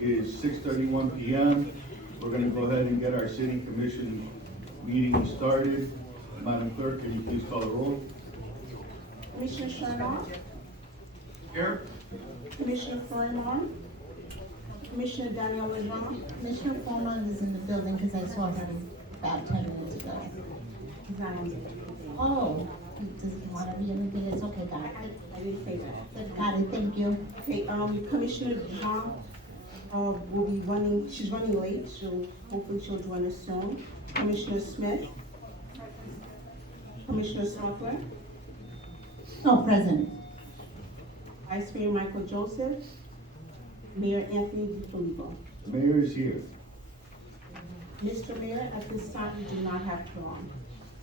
It is 6:31 p.m. We're gonna go ahead and get our city commission meeting started. Madam Clerk, can you please call the roll? Commissioner Sharnoff, Here. Commissioner Furlong, Commissioner Daniel Lejeune, Commissioner Foreman is in the building because I saw him about 10 minutes ago. Oh, he doesn't want to be anything, it's okay, got it. I didn't say that. Got it, thank you. Okay, Commissioner Jean, will be running, she's running late, hopefully she'll join us soon. Commissioner Smith, Commissioner Smuckler, No, present. Vice Mayor Michael Joseph, Mayor Anthony DiFilippo. The mayor is here. Mr. Mayor, at this time, we do not have quorum.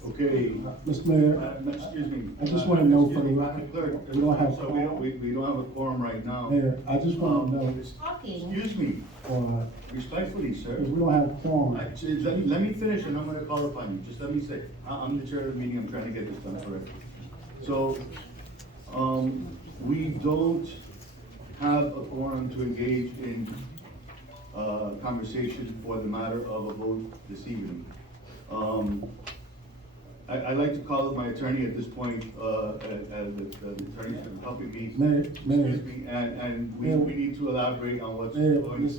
Okay. Mr. Mayor, Excuse me. I just wanna know for the Madam record, Clerk, we don't have so quorum. we don't have a quorum right now. Mayor, I just want to know, Talking. Excuse me, because respectfully, sir. we don't have quorum. Let me finish and I'm gonna call upon you. Just let me say, I'm the chair of the meeting, I'm trying to get this done correctly. So, we don't have a quorum to engage in, conversation for the matter of a vote this evening. I'd like to call up my attorney at this point, as the attorney's been helping me. Mayor, Excuse me, and we need to elaborate on what's Mayor, going to.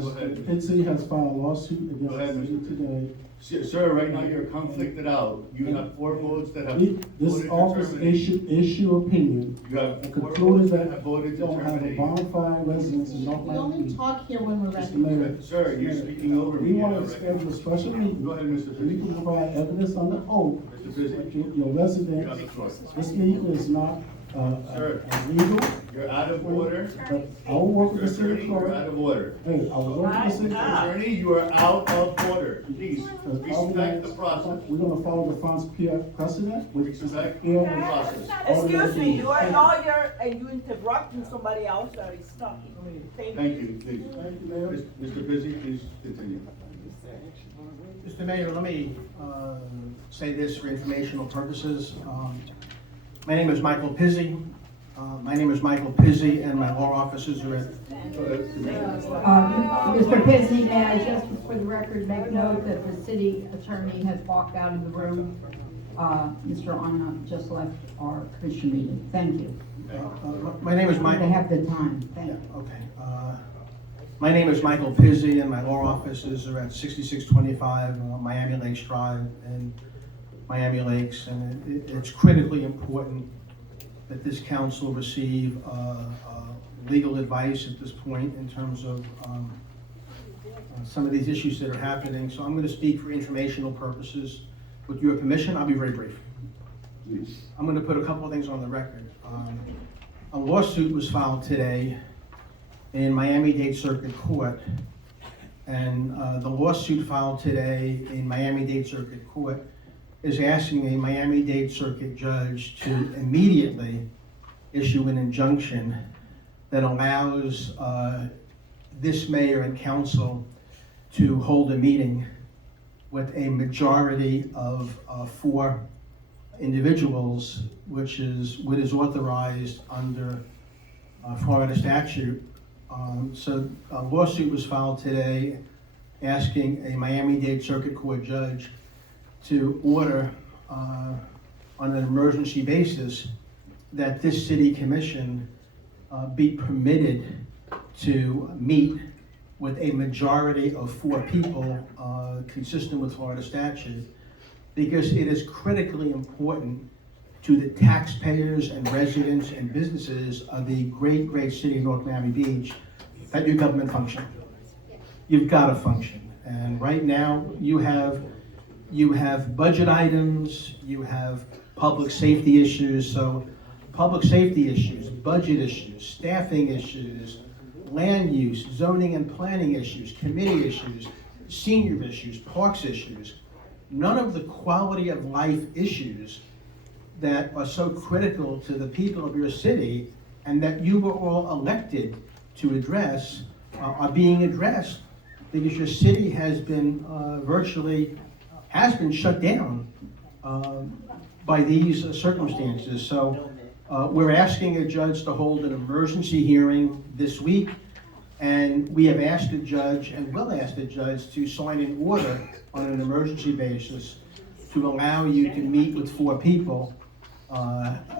Go ahead. Mr. Pittsy has filed a lawsuit Go ahead, against the Mr. city today. Sir, right now you're conflicted out. You have 4 votes that have This voted to office terminate. issue opinion You have and 4 concluded votes that that have voted we to don't have a terminate. bona fide residence in North We Miami only Beach. talk here when we're Mr. ready. Mayor, Sir, you're speaking over me. we want You're to not schedule a special meeting. Go ahead, Mr. So you can provide evidence on the oath Mr. Pizzi. that your You have the residence, floor. this meeting is not Sir. illegal. You're out of order. But I will work with the Mr. city Attorney, you're out clerk. of order. Hey, I will work with the city clerk. Attorney, you are out of order. Please, respect the process. We're gonna follow the Franz Pierre precedent, which is Respect the here. process. Excuse me, you are a lawyer and you interrupting somebody else that is talking. Thank Thank you. you, please. Thank you, Mayor. Mr. Pizzi, please continue. Mr. Mayor, let me say this for informational purposes. My name is Michael Pizzi. And my law offices are at Go ahead. Mr. Pizzi, may I just, for the record, make note that the city attorney has walked out of the room. Mr. Arnott just left our commission meeting. Thank you. my name is To Michael. have the time, thank Yeah, you. okay. My name is Michael Pizzi and my law offices are at 6625 Miami Lakes Drive in Miami Lakes. And it's critically important that this council receive legal advice at this point in terms of some of these issues that are happening. So I'm going to speak for informational purposes. With your permission, I'll be very brief. Please. I'm going to put a couple of things on the record. A lawsuit was filed today in Miami-Dade Circuit Court. And the lawsuit filed today in Miami-Dade Circuit Court is asking a Miami-Dade Circuit judge to immediately issue an injunction that allows this mayor and council to hold a meeting with a majority of 4 individuals, which is what is authorized under Florida statute. So a lawsuit was filed today asking a Miami-Dade Circuit Court judge to order on an emergency basis that this city commission be permitted to meet with a majority of 4 people consistent with Florida statute, because it is critically important to the taxpayers and residents and businesses of the great, great city of North Miami Beach that your government function. You've got to function. And right now, you have budget items, you have public safety issues. So public safety issues, budget issues, staffing issues, land use, zoning and planning issues, committee issues, senior issues, parks issues, none of the quality of life issues that are so critical to the people of your city and that you were all elected to address are being addressed, because your city has been shut down by these circumstances. So we're asking a judge to hold an emergency hearing this week And we have asked the judge, and will ask the judge, to sign an order on an emergency basis to allow you to meet with 4 people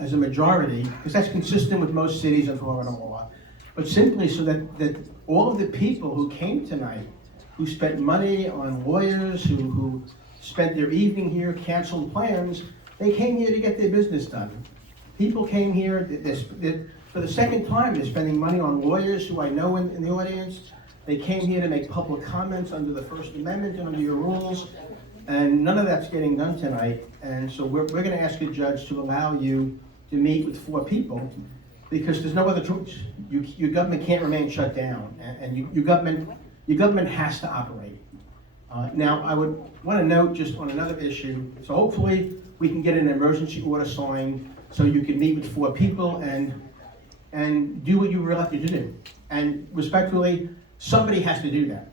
as a majority, because that's consistent with most cities in Florida law. But simply so that all of the people who came tonight, who spent money on lawyers, who spent their evening here, canceled plans, they came here to get their business done. People came here, for the second time, they're spending money on lawyers who I know in the audience. They came here to make public comments under the First Amendment and under your rules, and none of that's getting done tonight. And so we're gonna ask a judge to allow you to meet with 4 people, because there's no other choice. Your government can't remain shut down, and your government has to operate. Now, I would want to note just on another issue, so hopefully we can get an emergency order signed so you can meet with 4 people and do what you were elected to do. And respectfully, somebody has to do that.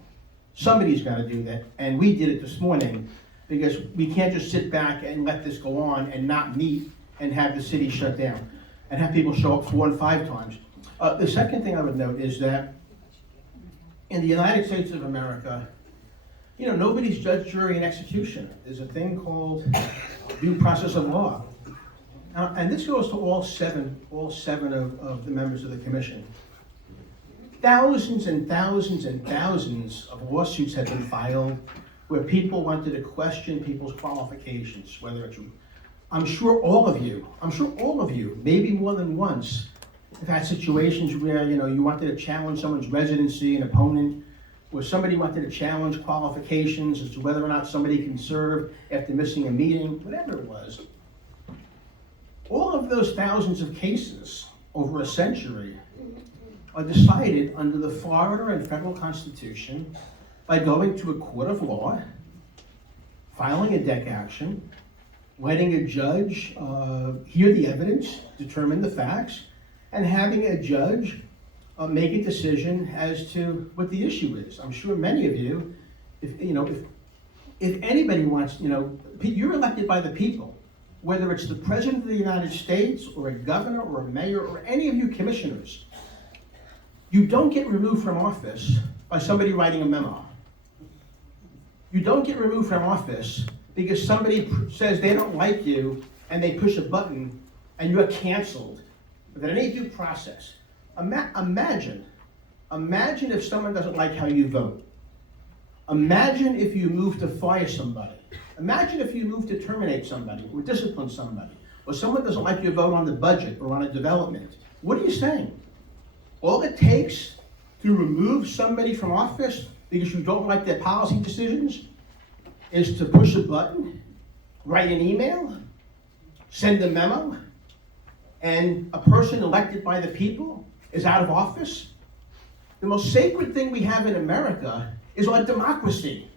Somebody's got to do that, and we did it this morning, because we can't just sit back and let this go on and not meet and have the city shut down and have people show up 4 and 5 times. The second thing I would note is that in the United States of America, nobody's judge, jury, and executioner. There's a thing called due process of law. And this goes to all seven of the members of the commission. Thousands and thousands and thousands of lawsuits have been filed where people wanted to question people's qualifications, whether it's, I'm sure all of you, maybe more than once, have had situations where, you wanted to challenge someone's residency, an opponent, where somebody wanted to challenge qualifications as to whether or not somebody can serve after missing a meeting, whatever it was. All of those thousands of cases over a century are decided under the Florida and federal Constitution by going to a court of law, filing a deck action, letting a judge hear the evidence, determine the facts, and having a judge make a decision as to what the issue is. I'm sure many of you, if anybody wants, you're elected by the people, whether it's the President of the United States or a governor or a mayor or any of you commissioners. You don't get removed from office by somebody writing a memo. You don't get removed from office because somebody says they don't like you and they push a button and you are canceled without any due process. Imagine if someone doesn't like how you vote. Imagine if you move to fire somebody. Imagine if you move to terminate somebody or discipline somebody, or someone doesn't like your vote on the budget or on a development. What are you saying? All it takes to remove somebody from office because you don't like their policy decisions is to push a button, write an email, send a memo, and a person elected by the people is out of office. The most sacred thing we have in America is our democracy.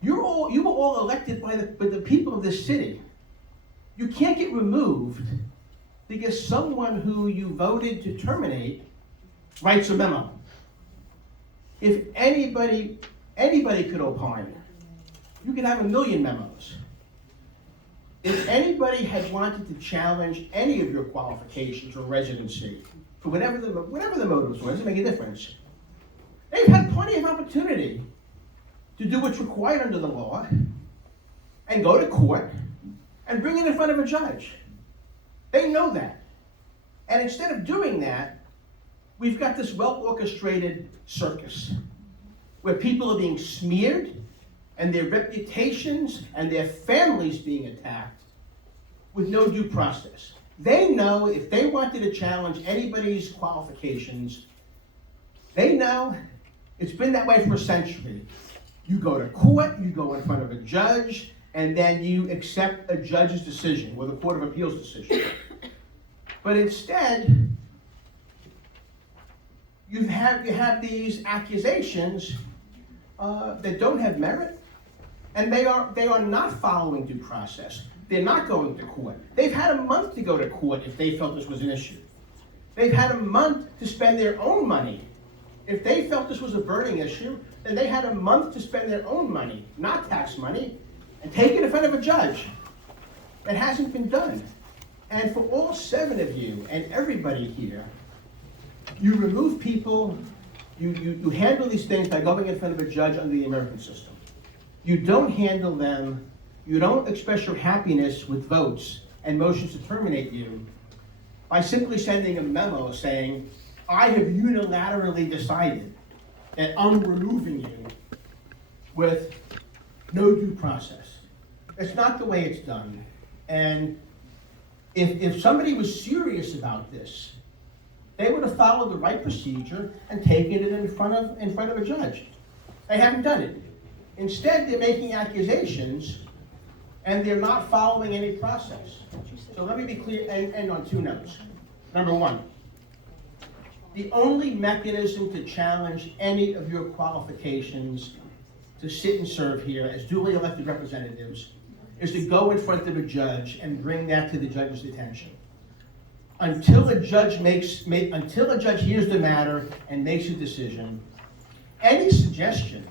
You were all elected by the people of this city. You can't get removed because someone who you voted to terminate writes a memo. If anybody could opine, you could have 1 million memos. If anybody had wanted to challenge any of your qualifications or residency, for whatever the motives were, it doesn't make a difference. They've had plenty of opportunity to do what's required under the law and go to court and bring it in front of a judge. They know that. And instead of doing that, we've got this well-orchestrated circus where people are being smeared and their reputations and their families being attacked with no due process. They know if they wanted to challenge anybody's qualifications, they know it's been that way for a century. You go to court, you go in front of a judge, and then you accept a judge's decision or the Court of Appeals decision. But instead, you have these accusations that don't have merit, and they are not following due process. They're not going to court. They've had a month to go to court if they felt this was an issue. They've had a month to spend their own money. If they felt this was a burning issue, then they had a month to spend their own money, not tax money, and take it in front of a judge. That hasn't been done. And for all 7 of you and everybody here, you remove people You handle these things by going in front of a judge under the American system. You don't handle them, you don't express your happiness with votes and motions to terminate you by simply sending a memo saying, I have unilaterally decided that I'm removing you with no due process. It's not the way it's done. And if somebody was serious about this, they would have followed the right procedure and taken it in front of a judge. They haven't done it. Instead, they're making accusations and they're not following any process. So let me be clear and end on two notes. Number one, the only mechanism to challenge any of your qualifications to sit and serve here as duly elected representatives is to go in front of a judge and bring that to the judge's attention. Until a judge hears the matter and makes a decision, any suggestion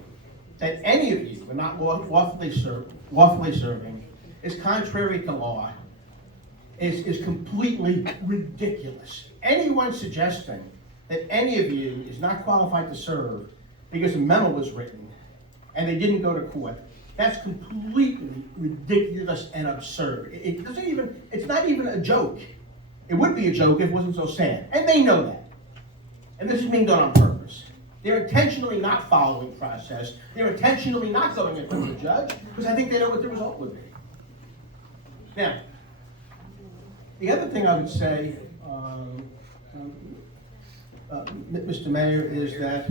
that any of you are not lawfully serving is contrary to law, is completely ridiculous. Anyone suggesting that any of you is not qualified to serve because a memo was written and they didn't go to court, that's completely ridiculous and absurd. It's not even a joke. It would be a joke if it wasn't so sad. And they know that. And this is being done on purpose. They're intentionally not following process. They're intentionally not going in front of the judge because I think they know what the result would be. Now, the other thing I would say, Mr. Mayor, is that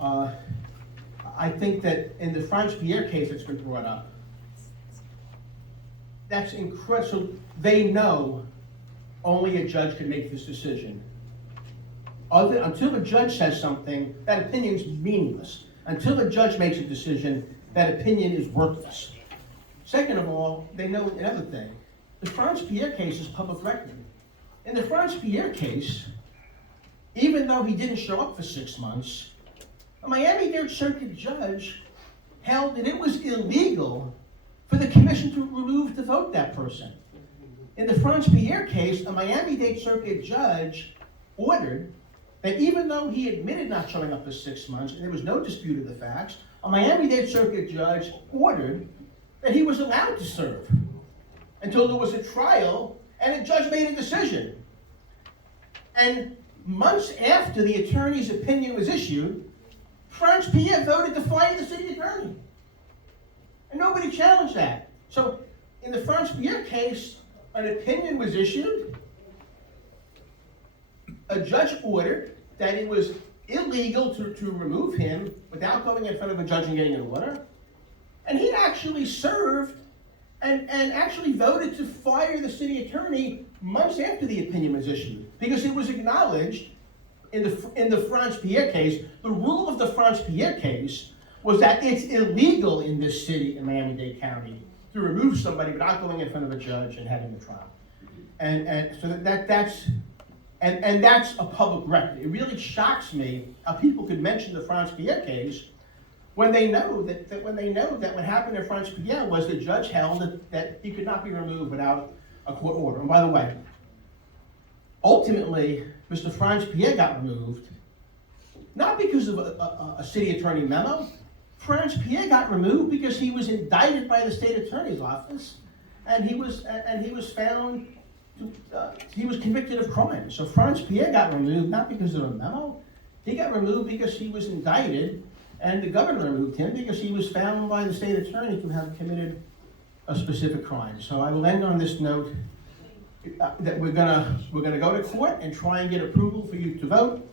I think that in the Franz Pierre case that's been brought up, that's incredible. So they know only a judge can make this decision. Until a judge says something, that opinion is meaningless. Until a judge makes a decision, that opinion is worthless. Second of all, they know another thing. The Franz Pierre case is public record. In the Franz Pierre case, even though he didn't show up for 6 months, a Miami-Dade Circuit judge held that it was illegal for the commission to remove to vote that person. In the Franz Pierre case, a Miami-Dade Circuit judge ordered that even though he admitted not showing up for 6 months, and there was no dispute of the facts, a Miami-Dade Circuit judge ordered that he was allowed to serve until there was a trial and a judge made a decision. And months after the attorney's opinion was issued, Franz Pierre voted to fire the city attorney. And nobody challenged that. So in the Franz Pierre case, an opinion was issued. A judge ordered that it was illegal to remove him without going in front of a judge and getting an order. And he actually served and actually voted to fire the city attorney months after the opinion was issued, because it was acknowledged in the Franz Pierre case. The rule of the Franz Pierre case was that it's illegal in this city in Miami-Dade County to remove somebody without going in front of a judge and having a trial. And so that's a public record. It really shocks me how people could mention the Franz Pierre case when they know that what happened in Franz Pierre was the judge held that he could not be removed without a court order. And by the way, ultimately, Mr. Franz Pierre got removed, not because of a city attorney memo. Franz Pierre got removed because he was indicted by the state attorney's office, and he was found he was convicted of crime. So Franz Pierre got removed not because of a memo. He got removed because he was indicted, and the governor removed him because he was found by the state attorney to have committed a specific crime. So I will end on this note that we're gonna go to court and try and get approval for you to vote.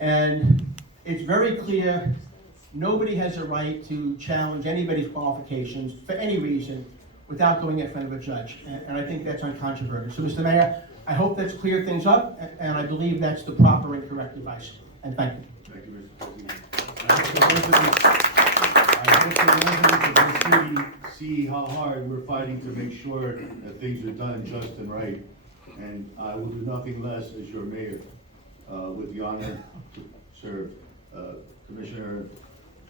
And it's very clear, nobody has a right to challenge anybody's qualifications for any reason without going in front of a judge. And I think that's uncontroverted. So, Mr. Mayor, I hope that's cleared things up, and I believe that's the proper and correct advice. And thank you. Thank you, Mr. President. I hope the residents of this city see how hard we're fighting to make sure that things are done just and right. And I will do nothing less as your mayor, with the honor to serve. Commissioner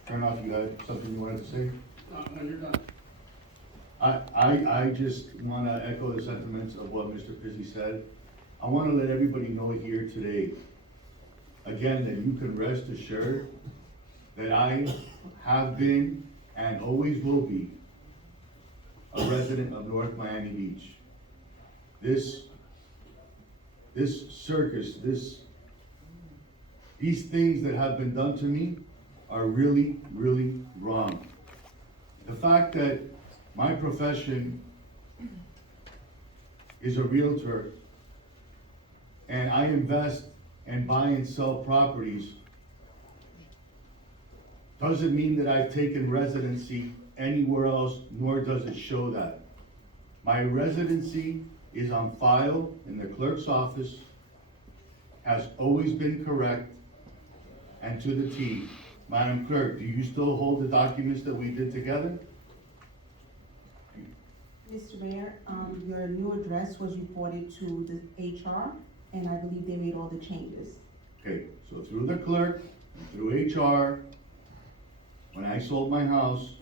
Chernoff, you had something you wanted to say? No, you're done. I just want to echo the sentiments of what Mr. Pizzi said. I want to let everybody know here today, again, that you can rest assured that I have been and always will be a resident of North Miami Beach. This circus, these things that have been done to me are really, really wrong. The fact that my profession is a realtor and I invest and buy and sell properties doesn't mean that I've taken residency anywhere else, nor does it show that. My residency is on file in the clerk's office, has always been correct, and to the T. Madam Clerk, do you still hold the documents that we did together? Mr. Mayor, your new address was reported to the HR, and I believe they made all the changes. Okay, so through the clerk, and through HR, when I sold my house,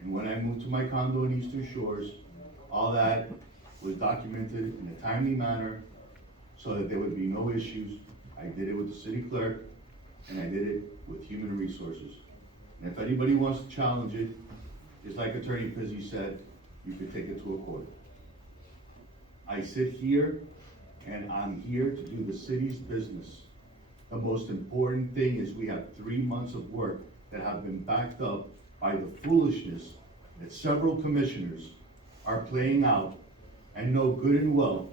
and when I moved to my condo in Eastern Shores, all that was documented in a timely manner so that there would be no issues. I did it with the city clerk, and I did it with human resources. And if anybody wants to challenge it, just like Attorney Pizzi said, you could take it to a court. I sit here, and I'm here to do the city's business. The most important thing is we have 3 months of work that have been backed up by the foolishness that several commissioners are playing out and know good and well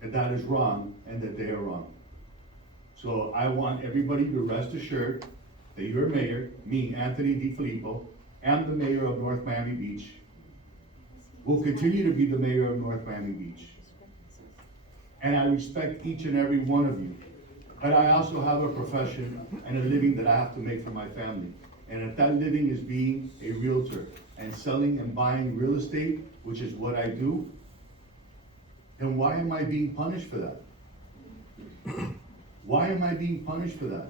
that that is wrong and that they are wrong. So I want everybody to rest assured that your mayor, me, Anthony DiFilippo, am the mayor of North Miami Beach, will continue to be the mayor of North Miami Beach. And I respect each and every one of you. But I also have a profession and a living that I have to make for my family. And if that living is being a realtor and selling and buying real estate, which is what I do, then why am I being punished for that? Why am I being punished for that?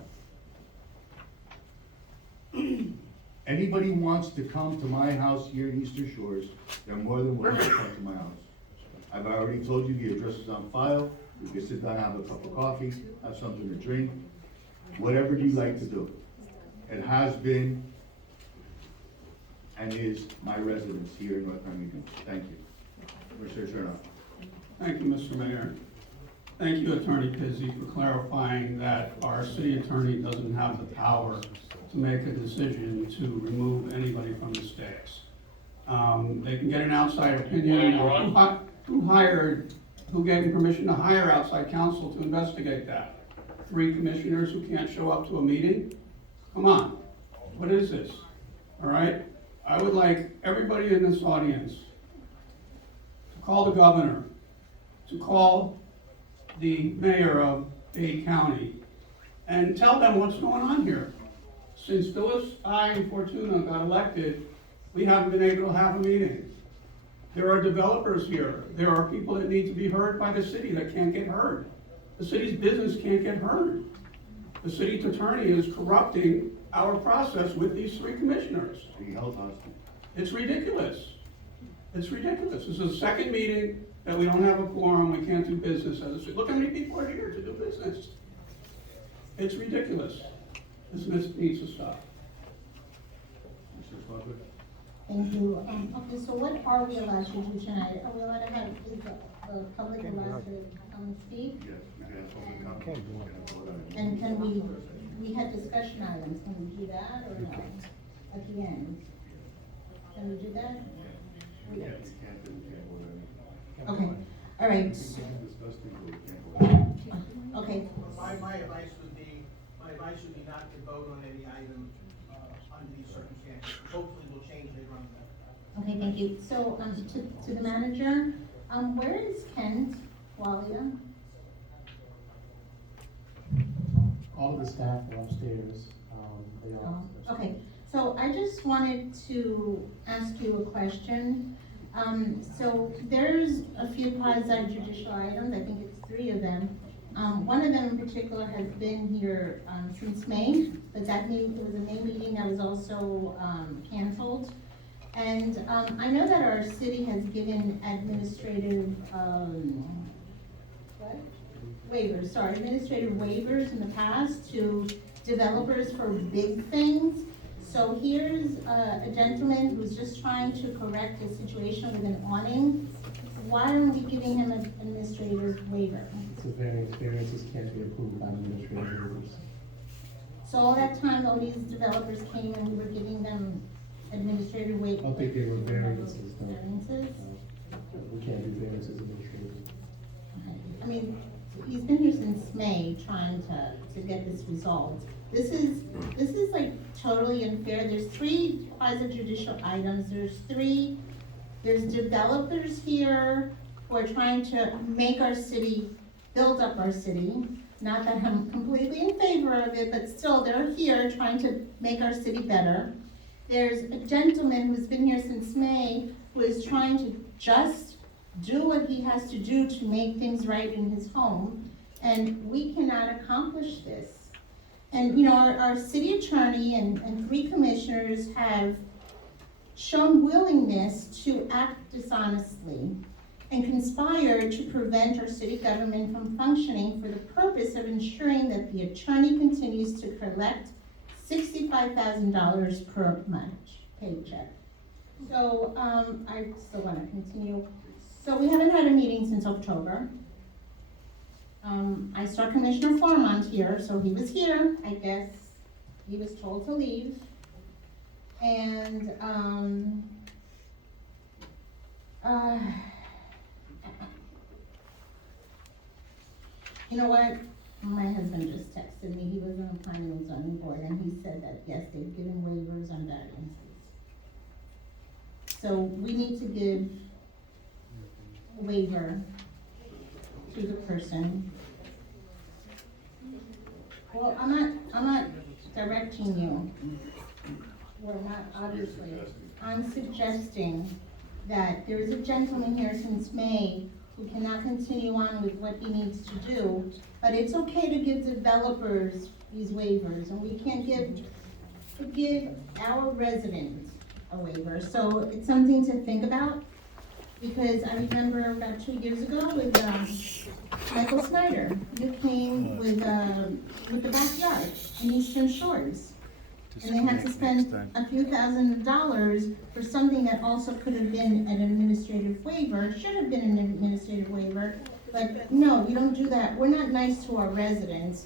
Anybody wants to come to my house here in Eastern Shores, they're more than welcome to come to my house. I've already told you the address is on file. You can sit down, have a cup of coffee, have something to drink, whatever you like to do. It has been and is my residence here in North Miami Beach. Thank you. Commissioner Chernoff. Thank you, Mr. Mayor. Thank you, Attorney Pizzi, for clarifying that our city attorney doesn't have the power to make a decision to remove anybody from the stakes. They can get an outside opinion. Who gave him permission to hire outside counsel to investigate that? 3 commissioners who can't show up to a meeting? Come on, what is this? All right, I would like everybody in this audience to call the governor, to call the mayor of Dade County, and tell them what's going on here. Since Phyllis, I, and Fortuna got elected, we haven't been able to have a meeting. There are developers here. There are people that need to be heard by the city that can't get heard. The city's business can't get heard. The city attorney is corrupting our process with these 3 commissioners. Being held hostage. It's ridiculous. It's ridiculous. This is the second meeting that we don't have a quorum, we can't do business as a city. Look how many people are here to do business. It's ridiculous. This needs to stop. Mr. Sparkler? Thank you. Okay, so what are we allowed to do tonight? Are we allowed to have, is the public allowed to come and speak? Yes, you can have public comment. And can we had discussion items, can we do that or no? At the end? Can we do that? We can't vote on it. Okay, all right, We can discuss things, but we can't vote on it. okay. My advice would be not to vote on any item, under these circumstances. Hopefully we'll change later on. Okay, thank you. So, to the manager, where is Kent Walia? All of the staff are upstairs, they are. Okay, so I just wanted to ask you a question. So there's a few quasi-judicial items, I think it's 3 of them. One of them in particular has been here, since May, but that meeting, it was a May meeting that was also, canceled. And, I know that our city has given administrative, administrative waivers in the past to developers for big things. So here's a gentleman who's just trying to correct a situation with an awning. Why aren't we giving him an administrative waiver? It's a variance, variances can't be approved by administrative waivers. So all that time, all these developers came and we were giving them administrative waivers. I don't think they were variances, no. Variances? We can't do variances administratively. I mean, he's been here since May trying to get this resolved. This is like totally unfair. There's 3 quasi-judicial items. There's developers here who are trying to make our city, build up our city. Not that I'm completely in favor of it, but still, they're here trying to make our city better. There's a gentleman who's been here since May who is trying to just do what he has to do to make things right in his home, and we cannot accomplish this. And, you know, our city attorney and 3 commissioners have shown willingness to act dishonestly and conspire to prevent our city government from functioning for the purpose of ensuring that the attorney continues to collect $65,000 per month paycheck. So, I still wanna continue. So we haven't had a meeting since October. I saw Commissioner Formont here, so he was here. I guess he was told to leave. And, you know what? My husband just texted me. He was on the planning and zoning board, and he said that, yes, they've given waivers on variances. So we need to give a waiver to the person. Well, I'm not directing you. We're not, obviously. I'm suggesting that there is a gentleman here since May who cannot continue on with what he needs to do, but it's okay to give developers these waivers, and we can't give our residents a waiver. So it's something to think about, because I remember about 2 years ago with Michael Snyder, you came with the backyard in Eastern Shores. And they had to spend a few $1,000s for something that also could have been an administrative waiver, should have been an administrative waiver, but no, we don't do that. We're not nice to our residents.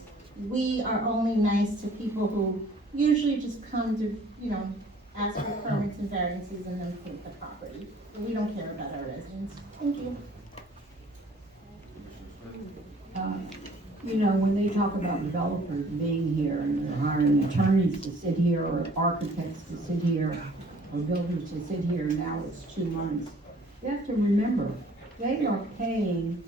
We are only nice to people who usually just come to, you know, ask for permits and variances and then take the property. But we don't care about our residents. Thank you. You know, when they talk about developers being here and they're hiring attorneys to sit here or architects to sit here or builders to sit here, now it's 2 months. You have to remember, they are paying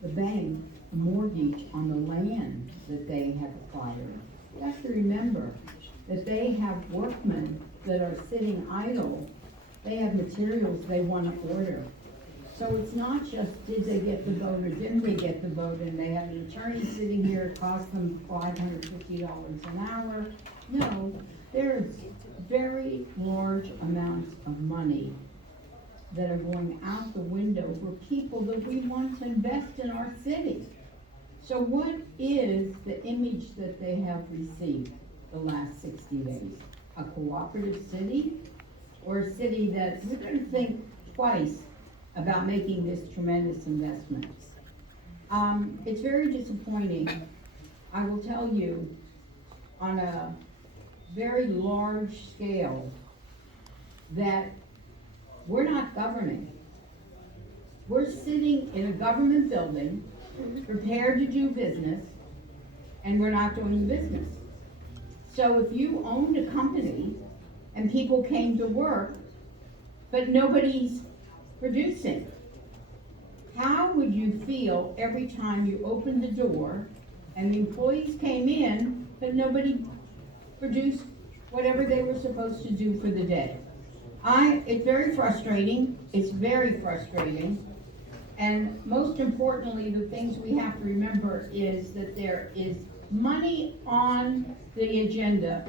the bank a mortgage on the land that they have acquired. You have to remember that they have workmen that are sitting idle. They have materials they want to order. So it's not just, did they get the vote or didn't they get the vote, and they have an attorney sitting here, it costs them $550 an hour. No, there's very large amounts of money that are going out the window for people that we want to invest in our city. So what is the image that they have received the last 60 days? A cooperative city? Or a city that we're gonna think twice about making this tremendous investment? It's very disappointing. I will tell you, on a very large scale, that we're not governing. We're sitting in a government building, prepared to do business, and we're not doing the business. So if you owned a company and people came to work, but nobody's producing, how would you feel every time you opened the door and the employees came in, but nobody produced whatever they were supposed to do for the day? It's very frustrating. It's very frustrating. And most importantly, the things we have to remember is that there is money on the agenda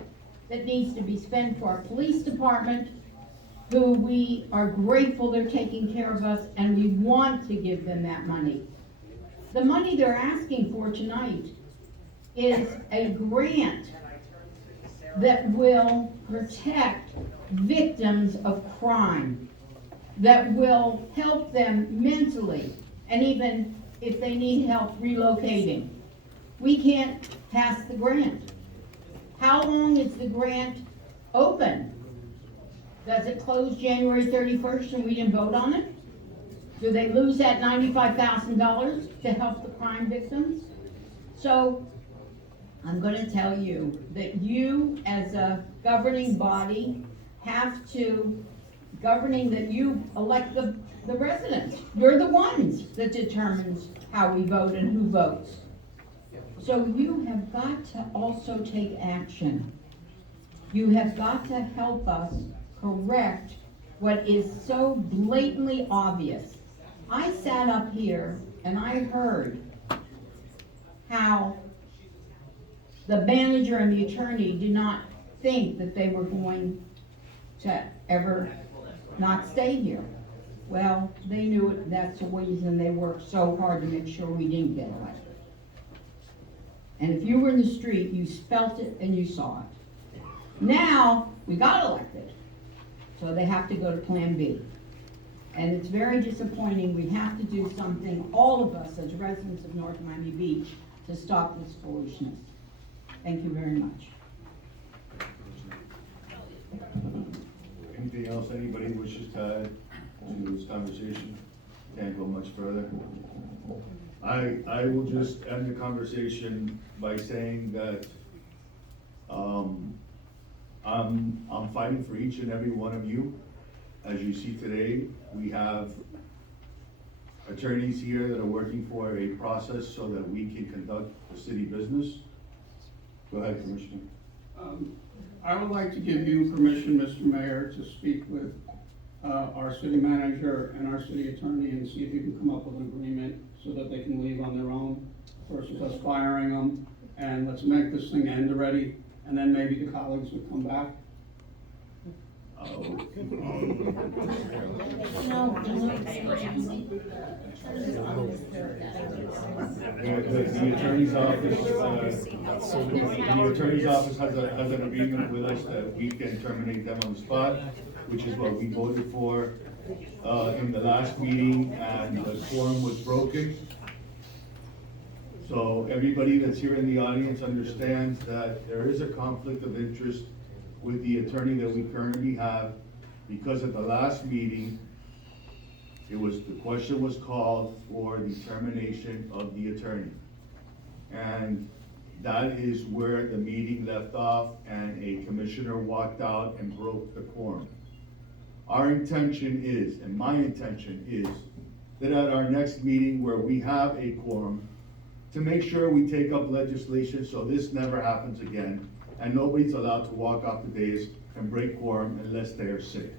that needs to be spent for our police department, who we are grateful they're taking care of us, and we want to give them that money. The money they're asking for tonight is a grant that will protect victims of crime, that will help them mentally, and even if they need help relocating. We can't pass the grant. How long is the grant open? Does it close January 31st and we didn't vote on it? Do they lose that $95,000 to help the crime victims? So, I'm gonna tell you that you, as a governing body, have to, governing that you elect the residents. You're the ones that determines how we vote and who votes. So you have got to also take action. You have got to help us correct what is so blatantly obvious. I sat up here and I heard how the manager and the attorney did not think that they were going to ever not stay here. Well, they knew it, that's the reason they worked so hard to make sure we didn't get elected. And if you were in the street, you felt it and you saw it. Now, we got elected, so they have to go to Plan B. And it's very disappointing. We have to do something, all of us as residents of North Miami Beach, to stop this foolishness. Thank you very much. Anything else anybody wishes to add to this conversation? Can't go much further. I will just end the conversation by saying that, I'm fighting for each and every one of you. As you see today, we have attorneys here that are working for a process so that we can conduct the city business. Go ahead, Commissioner. I would like to give you permission, Mr. Mayor, to speak with our city manager and our city attorney and see if you can come up with an agreement so that they can leave on their own versus us firing them. And let's make this thing end already, and then maybe the colleagues would come back. The attorney's office has an agreement with us that we can terminate them on the spot, which is what we voted for in the last meeting, and the quorum was broken. So everybody that's here in the audience understands that there is a conflict of interest with the attorney that we currently have, because at the last meeting, the question was called for the termination of the attorney. And that is where the meeting left off, and a commissioner walked out and broke the quorum. Our intention is, and my intention is, that at our next meeting where we have a quorum, to make sure we take up legislation so this never happens again, and nobody's allowed to walk off the dais and break quorum unless they are sick,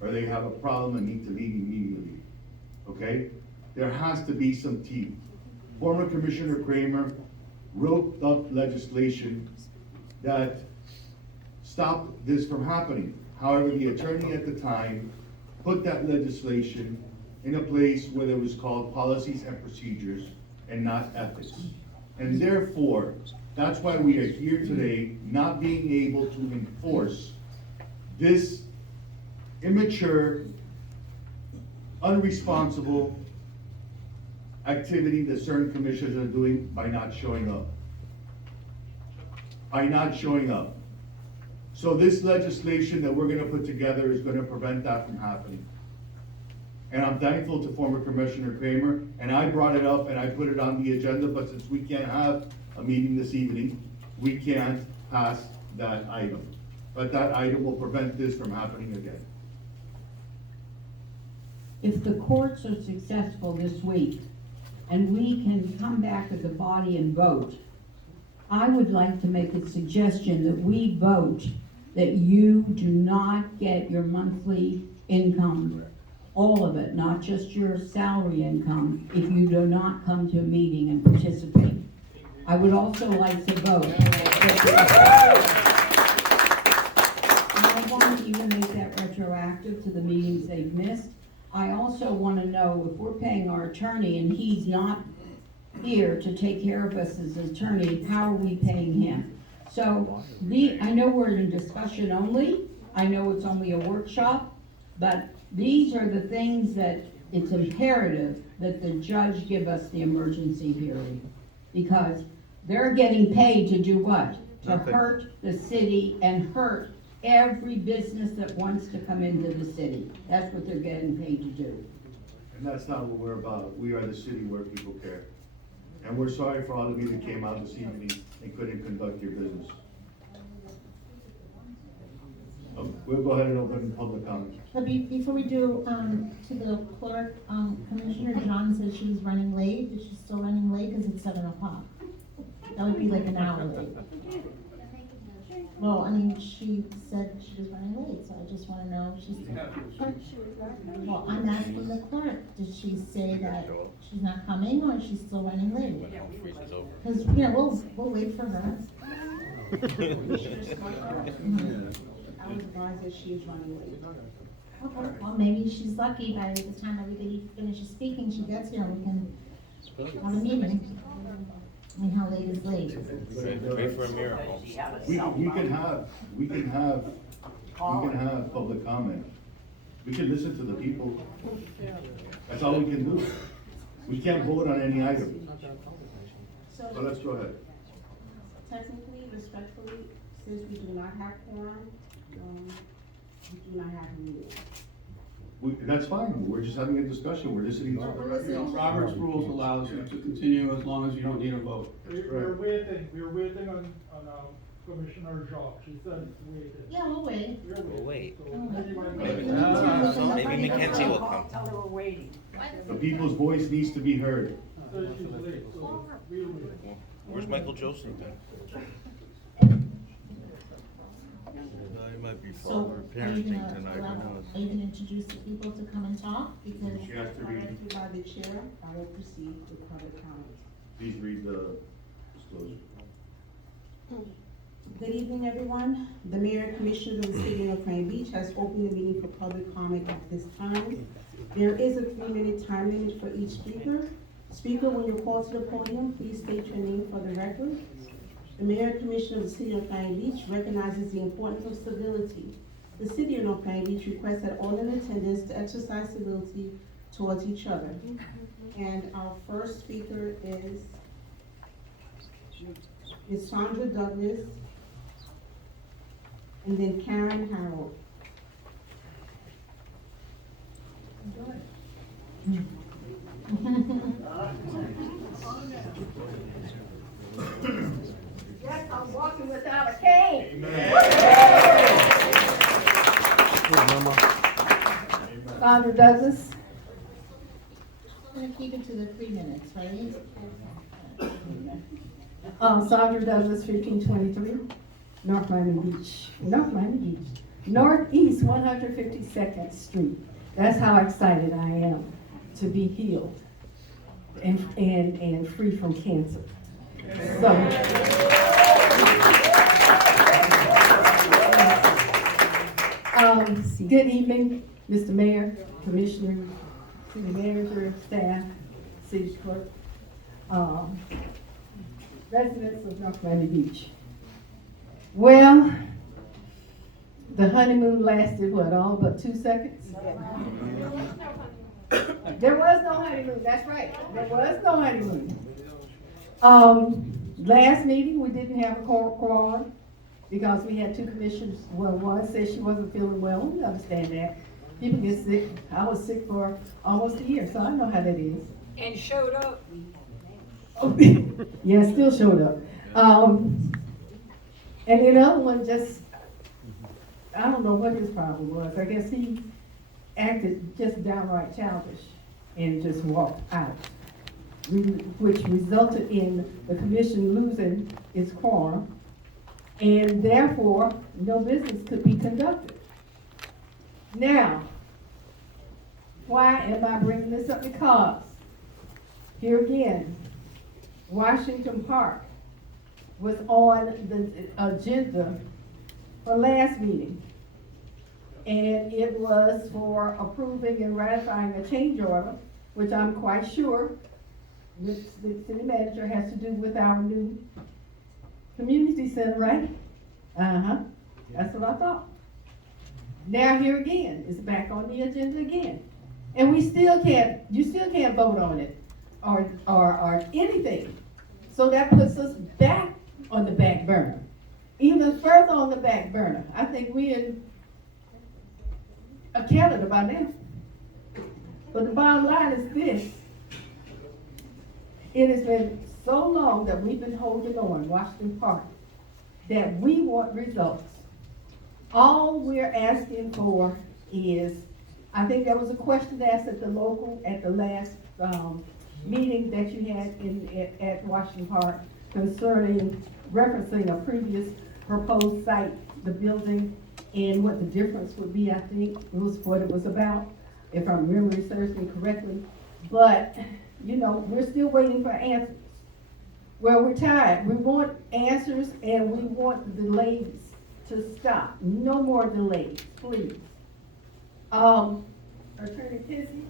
or they have a problem and need to leave immediately, okay? There has to be some teeth. Former Commissioner Kramer wrote up legislation that stopped this from happening. However, the attorney at the time put that legislation in a place where it was called policies and procedures and not ethics. And therefore, that's why we are here today, not being able to enforce this immature, unresponsible activity that certain commissioners are doing by not showing up. By not showing up. So this legislation that we're gonna put together is gonna prevent that from happening. And I'm thankful to former Commissioner Kramer, and I brought it up and I put it on the agenda, but since we can't have a meeting this evening, we can't pass that item. But that item will prevent this from happening again. If the courts are successful this week, and we can come back as a body and vote, I would like to make a suggestion that we vote that you do not get your monthly income, all of it, not just your salary income, if you do not come to a meeting and participate. I would also like to vote I want to even make that retroactive to the meetings they've missed. I also want to know if we're paying our attorney and he's not here to take care of us as attorney, how are we paying him? So, I know we're in discussion only, I know it's only a workshop, but these are the things that it's imperative that the judge give us the emergency hearing. Because they're getting paid to do what? To Nothing. hurt the city and hurt every business that wants to come into the city. That's what they're getting paid to do. And that's not what we're about. We are the city where people care. And we're sorry for all of you that came out this evening and couldn't conduct your business. We'll go ahead and open public comment. But before we do, to the clerk, Commissioner John said she was running late. Is she still running late? Cause it's 7 o'clock. That would be like an hour late. Well, I mean, she said she was running late, so I just wanna know if she's. Well, I'm asking the clerk, did she say that she's not coming or is she still running late? Cause, we'll wait for her. I was advised that she is running late. Okay, well, maybe she's lucky by the time everybody finishes speaking, she gets here and we can have a meeting. I mean, how late is late? Pray for a miracle. We can have public comment. We can listen to the people. That's all we can do. We can't vote on any item. So So let's go ahead. technically, respectfully, since we do not have quorum, we do not have a meeting. That's fine. We're just having a discussion. We're listening to the record. Robert's rules allows you to continue as long as you don't need a vote. We're waiting on Commissioner Shaw, she said it's waiting. Yeah, we'll wait. We'll wait. Maybe Maybe Mackenzie will come. Tell her we're waiting. The people's voice needs to be heard. She said she's late, so we'll wait. Where's Michael Joseph then? He might be So, father are you parenting tonight, who knows? are you gonna introduce the people to come and talk? Because, She has to read, Directed by the chair, I will proceed with public comment. please read the disclosure. Good evening, everyone. The Mayor and Commissioners of the City of North Miami Beach has opened the meeting for public comment at this time. There is a 3-minute time limit for each speaker. Speaker, when you're called to the podium, please state your name for the record. The Mayor and Commissioner of the City of North Miami Beach recognizes the importance of civility. The City of North Miami Beach requests that all in attendance to exercise civility towards each other. And our first speaker is Ms. Sandra Douglas, and then Karen Harold. Yes, I'm walking without a cane. Sandra Douglas. I'm gonna keep it to the 3 minutes, right? Sandra Douglas, 1523, North Miami Beach, Northeast 152nd Street. That's how excited I am to be healed and free from cancer. So, good evening, Mr. Mayor, Commissioner, City Manager, staff, City Clerk, residents of North Miami Beach. Well, the honeymoon lasted, all but 2 seconds? There was no honeymoon, that's right, there was no honeymoon. Last meeting, we didn't have a quorum because we had 2 commissioners. Well, one said she wasn't feeling well, we understand that. People get sick, I was sick for almost a year, so I know how that is. And showed up. Yeah, still showed up. And the other one just, I don't know what his problem was. I guess he acted just downright childish and just walked out, which resulted in the commission losing its quorum, and therefore, no business could be conducted. Now, why am I bringing this up? Because, here again, Washington Park was on the agenda for last meeting. And it was for approving and ratifying a change order, which I'm quite sure which the city manager has to do with our new community center, right? Uh-huh, that's what I thought. Now here again, it's back on the agenda again. And you still can't vote on it or anything. So that puts us back on the back burner, even further on the back burner. I think we in Canada by now. But the bottom line is this. It has been so long that we've been holding on Washington Park that we want results. All we're asking for is, I think there was a question asked at the last meeting that you had at Washington Park concerning referencing a previous proposed site, the building, and what the difference would be. I think it was what it was about, if our memory serves me correctly. But, you know, we're still waiting for answers. Well, we're tired. We want answers and we want the delays to stop. No more delays, please. Attorney Pizzi,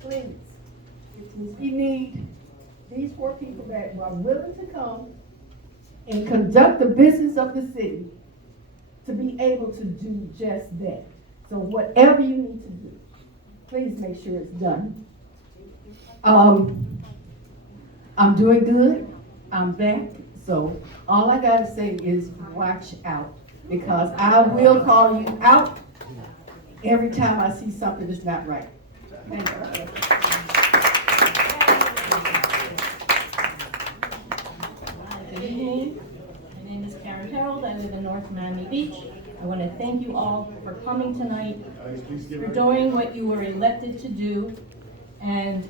please. We need these 4 people that are willing to come and conduct the business of the city to be able to do just that. So whatever you need to do, please make sure it's done. I'm doing good. I'm back. So all I gotta say is watch out, because I will call you out every time I see something that's not right. Thank you. Good evening. My name is Karen Harold. I live in North Miami Beach. I want to thank you all for coming tonight, for doing what you were elected to do. And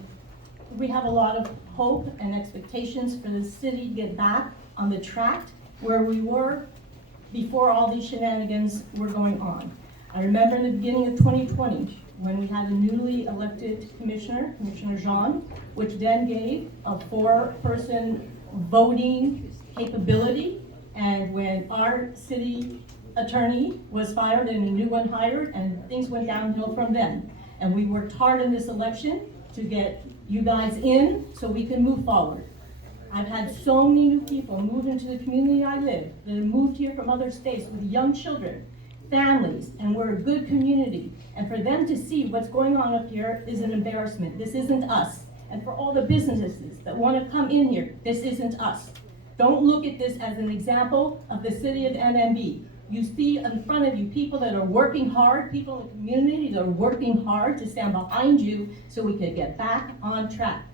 we have a lot of hope and expectations for the city to get back on the track where we were before all these shenanigans were going on. I remember in the beginning of 2020, when we had a newly elected commissioner, Commissioner Jean, which then gave a 4-person voting capability. And when our city attorney was fired and a new one hired, and things went downhill from then. And we worked hard in this election to get you guys in so we can move forward. I've had so many new people move into the community I live, that have moved here from other states with young children, families, and we're a good community. And for them to see what's going on up here is an embarrassment. This isn't us. And for all the businesses that want to come in here, this isn't us. Don't look at this as an example of the city of NMB. You see in front of you people that are working hard, people in the community that are working hard to stand behind you so we can get back on track.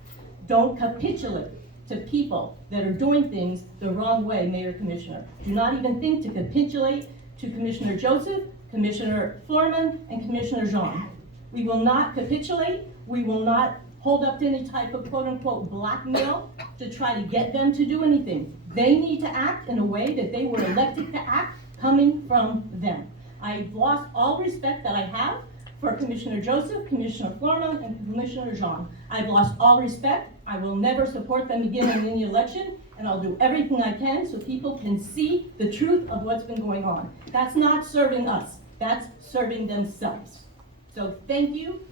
Don't capitulate to people that are doing things the wrong way, Mayor Commissioner. Do not even think to capitulate to Commissioner Joseph, Commissioner Floorman, and Commissioner Jean. We will not capitulate. We will not hold up to any type of quote-unquote blackmail to try to get them to do anything. They need to act in a way that they were elected to act, coming from them. I've lost all respect that I have for Commissioner Joseph, Commissioner Floorman, and Commissioner Jean. I've lost all respect. I will never support them again in any election, and I'll do everything I can so people can see the truth of what's been going on. That's not serving us. That's serving themselves. So thank you.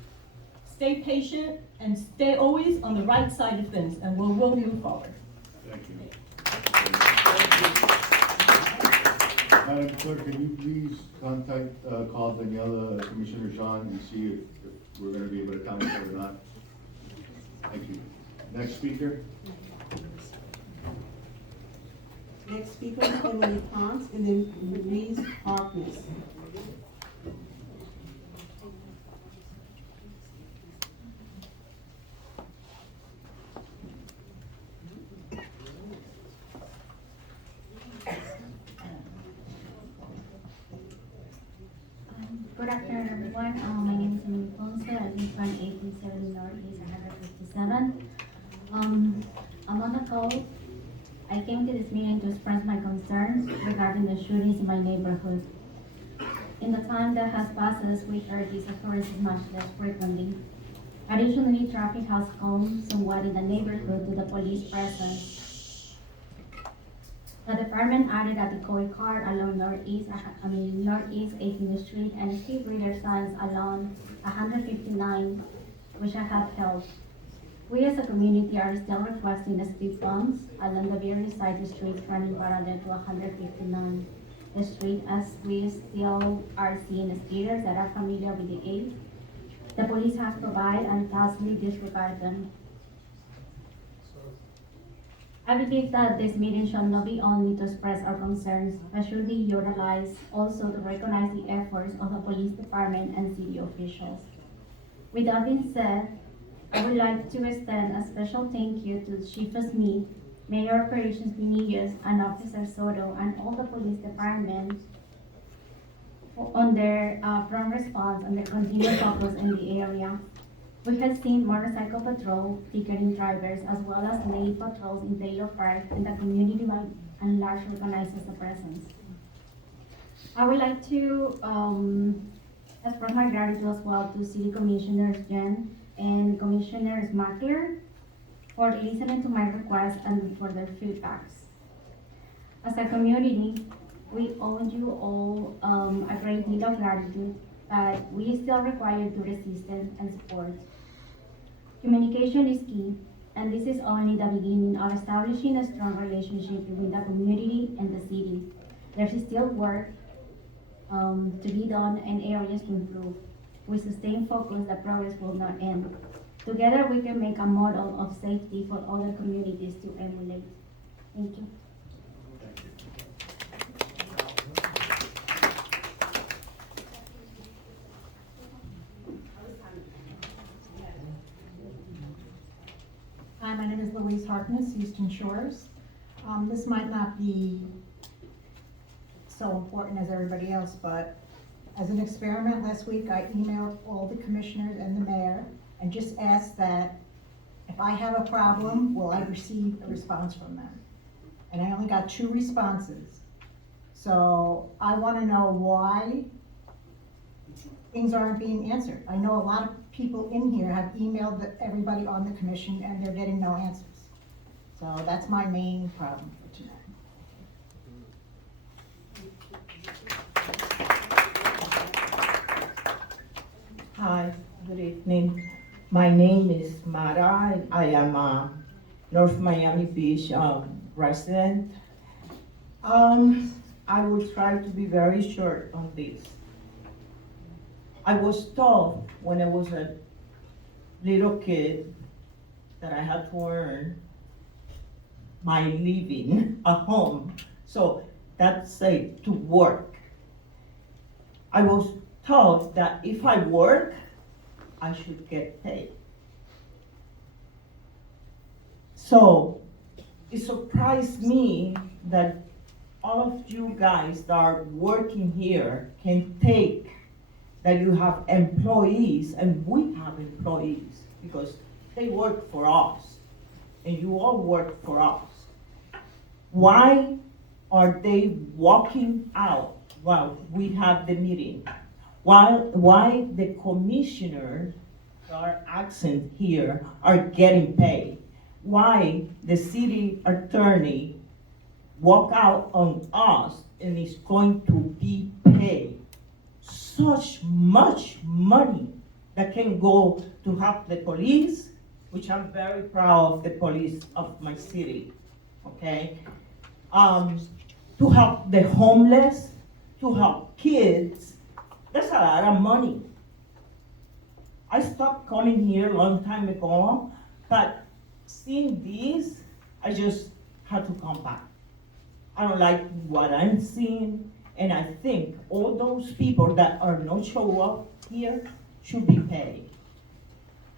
Stay patient and stay always on the right side of things, and we'll move forward. Thank you. Madam Clerk, can you please call Daniela, Commissioner Jean, and see if we're gonna be able to comment her or not? Thank you. Next speaker. Next speaker is Emily Ponce, and then Louise Harkness. Good afternoon, everyone. My name is Emily Ponce. I live on 1870 Northeast 157. A month ago, I came to this meeting to express my concerns regarding the shootings in my neighborhood. In the time that has passed since we heard these occurrences much less frequently. Additionally, traffic has calmed somewhat in the neighborhood due to the police presence. The department added a decoy card along Northeast 18th Street and speed reader signs along 159, which I have held. We as a community are still requesting the speed bumps along the various side streets running parallel to 159 the street, as we still are seeing speeders that are familiar with the age. The police have provided and totally disregard them. I believe that this meeting shall not be only to express our concerns, but should be utilized also to recognize the efforts of the police department and city officials. With that being said, I would like to extend a special thank you to Chief Smith, Mayor Operations Benitez, and Officer Soto, and all the police departments on their prompt response and their continued focus in the area. We have seen motorcycle patrol, ticketing drivers, as well as lane patrols in Taylor Park, and the community by and large recognizes the presence. I would like to express my gratitude as well to City Commissioners Jen and Commissioners Mackler for listening to my request and for their feedbacks. As a community, we owe you all a great deal of gratitude, but we still require your assistance and support. Communication is key, and this is only the beginning of establishing a strong relationship between the community and the city. There's still work to be done and areas to improve. With sustained focus, the progress will not end. Together, we can make a model of safety for other communities to emulate. Thank you. Hi, my name is Louise Harkness, Houston Shores. This might not be so important as everybody else, but as an experiment last week, I emailed all the commissioners and the mayor and just asked that if I have a problem, will I receive a response from them? And I only got 2 responses. So I want to know why things aren't being answered. I know a lot of people in here have emailed everybody on the commission and they're getting no answers. So that's my main problem for tonight. Hi, good evening. My name is Mara, and I am a North Miami Beach resident. I will try to be very short on this. I was told when I was a little kid that I had to earn my living at home. So that's to work. I was told that if I work, I should get paid. So it surprised me that all of you guys that are working here can take that you have employees, and we have employees because they work for us, and you all work for us. Why are they walking out while we have the meeting? Why the commissioners that are absent here are getting paid? Why the city attorney walk out on us and is going to be paid such much money that can go to help the police, which I'm very proud of the police of my city, okay? To help the homeless, to help kids. That's a lot of money. I stopped coming here a long time ago, but seeing this, I just had to come back. I don't like what I'm seeing, and I think all those people that are not show up here should be paid.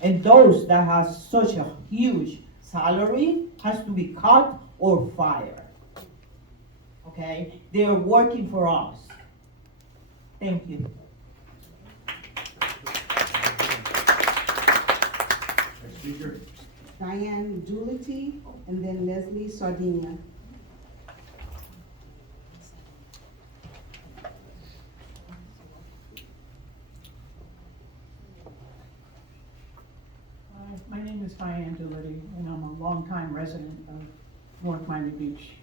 And those that have such a huge salary has to be cut or fired. Okay? They are working for us. Thank you. Next speaker. Diane Doolittle, and then Leslie Sardinia. My name is Diane Doolittle, and I'm a longtime resident of North Miami Beach.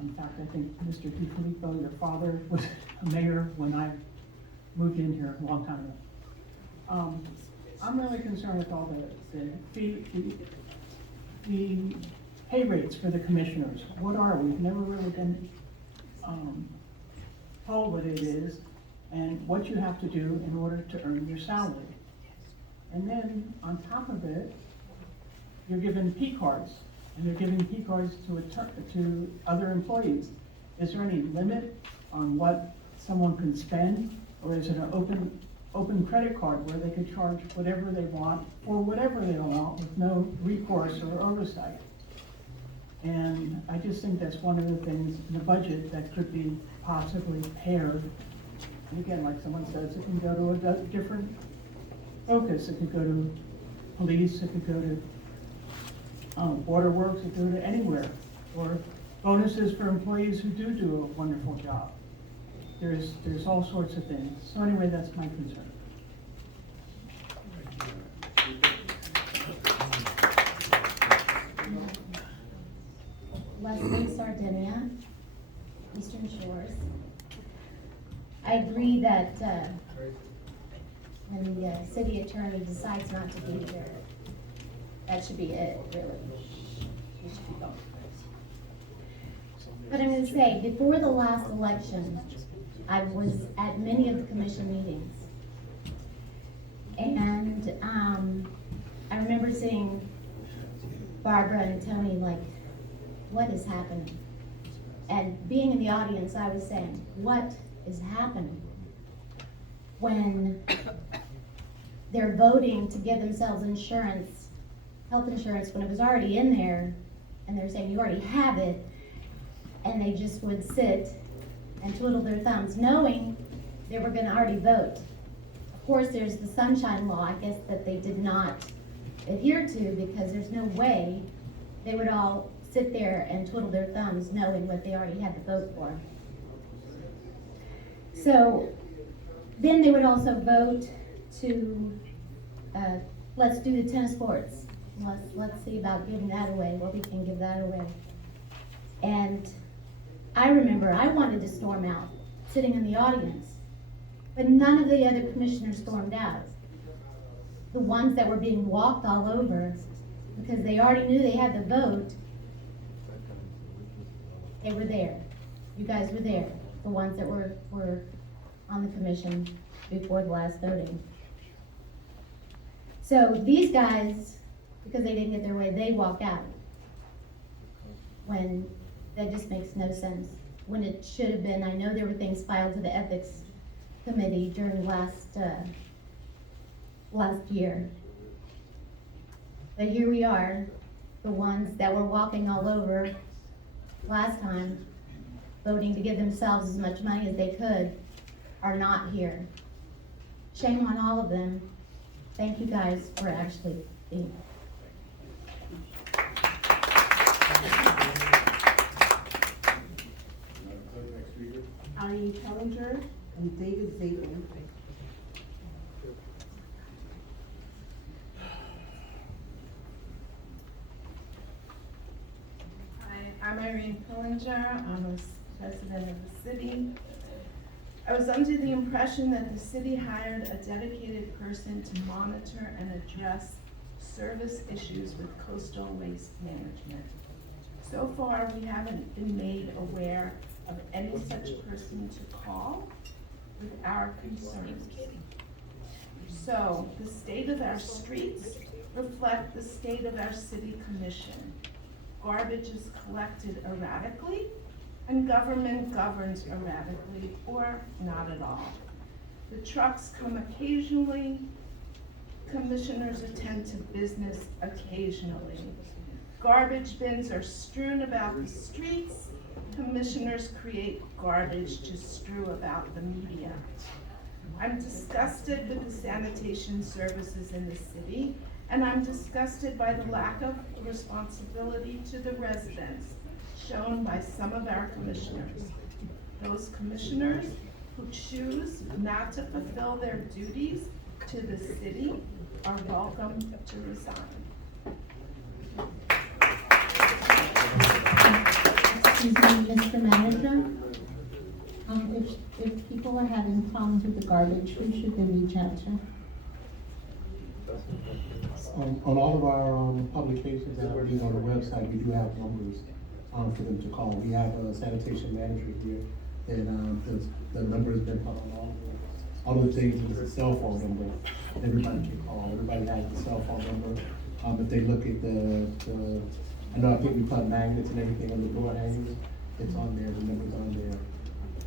In fact, I think Mr. DiFilippo, your father, was a mayor when I moved in here a long time ago. I'm really concerned with all the pay rates for the commissioners. What are we? We've never really been, told what it is and what you have to do in order to earn your salary. And then, on top of it, you're given P cards, and you're giving P cards to other employees. Is there any limit on what someone can spend, or is it an open credit card where they could charge whatever they want for whatever they want with no recourse or oversight? And I just think that's one of the things in the budget that could be possibly pared. And again, like someone says, it can go to a different focus. It could go to police, it could go to waterworks, it could go to anywhere. Or bonuses for employees who do a wonderful job. There's all sorts of things. So anyway, that's my concern. Leslie Sardinia, Eastern Shores. I agree that when the city attorney decides not to be here, that should be it, really. He should be gone. But I'm gonna say, before the last election, I was at many of the commission meetings. And I remember seeing Barbara and Tony like, what is happening? And being in the audience, I was saying, what is happening? When they're voting to give themselves insurance, health insurance, when it was already in there, and they're saying you already have it, and they just would sit and twiddle their thumbs, knowing they were gonna already vote. Of course, there's the sunshine law, I guess, that they did not adhere to, because there's no way they would all sit there and twiddle their thumbs knowing what they already had to vote for. So then they would also vote to, let's do the tennis courts. Let's see about giving that away, what we can give that away. And I remember I wanted to storm out, sitting in the audience, but none of the other commissioners stormed out. The ones that were being walked all over, because they already knew they had the vote, they were there. You guys were there, the ones that were on the commission before the last voting. So these guys, because they didn't get their way, they walk out. When that just makes no sense. When it should have been, I know there were things filed to the ethics committee during last year. But here we are, the ones that were walking all over last time, voting to give themselves as much money as they could, are not here. Shame on all of them. Thank you guys for actually being here. Arnie Kellinger and David Zabin. Hi, I'm Irene Pullinger. I'm a president of the city. I was under the impression that the city hired a dedicated person to monitor and address service issues with coastal waste management. So far, we haven't been made aware of any such person to call with our concerns. So, the state of our streets reflect the state of our city commission. Garbage is collected erratically, and government governs erratically, or not at all. The trucks come occasionally, commissioners attend to business occasionally. Garbage bins are strewn about the streets, commissioners create garbage to strew about the media. I'm disgusted with the sanitation services in the city, and I'm disgusted by the lack of responsibility to the residents shown by some of our commissioners. Those commissioners who choose not to fulfill their duties to the city are welcome to resign. Excuse me, Mr. Manager, if people are having problems with the garbage, who should they reach out to? On all of our publications that are being on the website, we do have numbers for them to call. We have a sanitation manager here, and the number has been put on all of the things. There's a cell phone number everybody can call. Everybody has a cell phone number. If they look at I think we put magnets and everything on the door hangers. It's on there. The number's on there.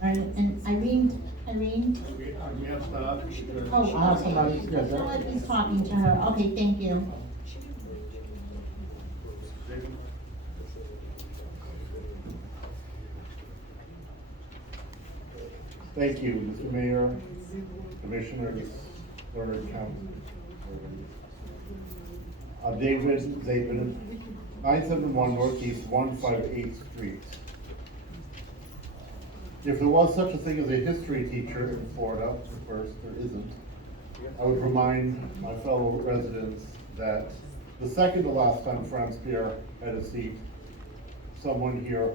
All right, and Irene? We have staff. Oh, I have somebody, okay. yes, Someone is talking to her. Okay, thank you. Thank you, Mr. Mayor, Commissioners, Learned Council. David Zabin, 971 Northeast 158th Street. If there was such a thing as a history teacher in Florida, of course there isn't, I would remind my fellow residents that the second to last time Franz Pierre had a seat, someone here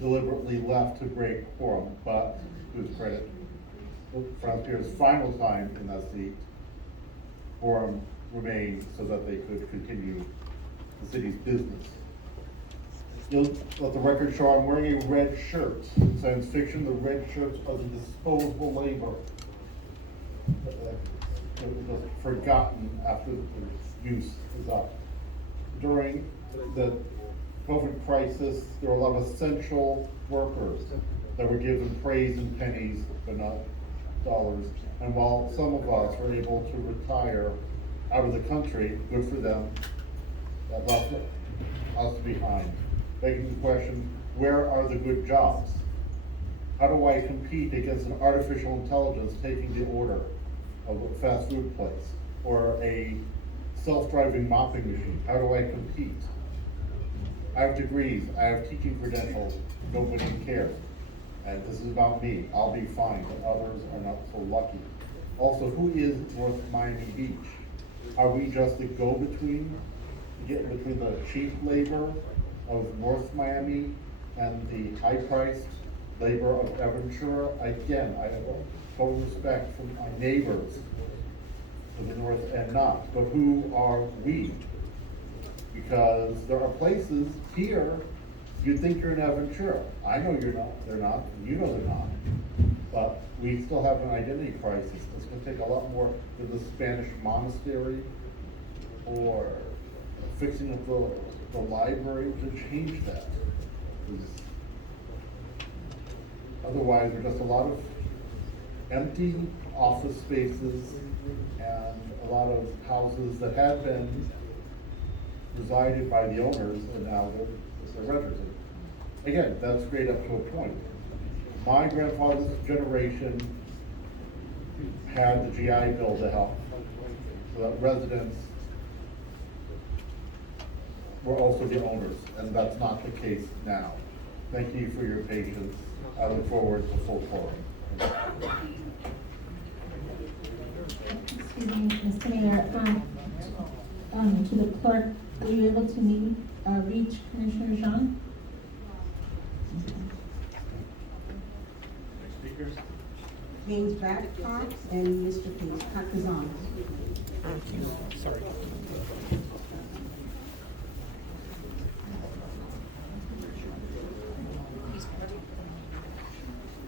deliberately left to break quorum, but to his credit, Franz Pierre's final time in that seat, quorum remained so that they could continue the city's business. You'll let the record show I'm wearing a red shirt. In science fiction, the red shirts are the disposable labor. It was forgotten after the use is up. During the COVID crisis, there were a lot of essential workers that were given praise in pennies, but not dollars. And while some of us were able to retire out of the country, good for them, that left us behind. Begging the question, where are the good jobs? How do I compete against an artificial intelligence taking the order of a fast food place or a self-driving mopping machine? How do I compete? I have degrees, I have teaching credentials, nobody cares. And this is about me, I'll be fine, but others are not so lucky. Also, who is North Miami Beach? Are we just the go-between, get between the cheap labor of North Miami and the high-priced labor of Aventura? Again, I have total respect for my neighbors to the north and not, but who are we? Because there are places here, you think you're in Aventura. I know you're not, they're not, you know they're not. But we still have an identity crisis. It's gonna take a lot more than the Spanish monastery or fixing up the library to change that. Otherwise, there's just a lot of empty office spaces and a lot of houses that had been resided by the owners and now they're renters. Again, that's great up to a point. My grandfather's generation had the GI Bill to help, so that residents were also the owners, and that's not the case now. Thank you for your patience. I look forward to full quorum. Excuse me, Mr. Mayor, to the clerk, were you able to reach Commissioner Jean? James Babcock and Mr. Kazan. Sorry.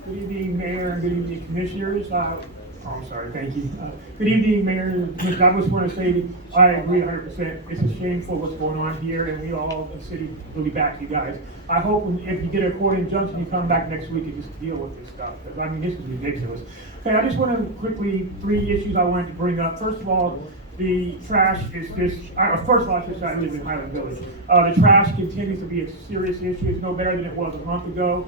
Good evening, Mayor, and good evening, Commissioners. I'm sorry, thank you. Good evening, Mayor and Commissioners. I just want to say, I agree 100%. It's a shameful what's going on here, and we all, the city, will be back to you guys. I hope if you get a court injunction, you come back next week and just deal with this stuff, because I mean, this is ridiculous. Okay, I just want to quickly, 3 issues I wanted to bring up. First of all, the trash is just, first of all, I should say I live in Highland Village. The trash continues to be a serious issue. It's no better than it was a month ago.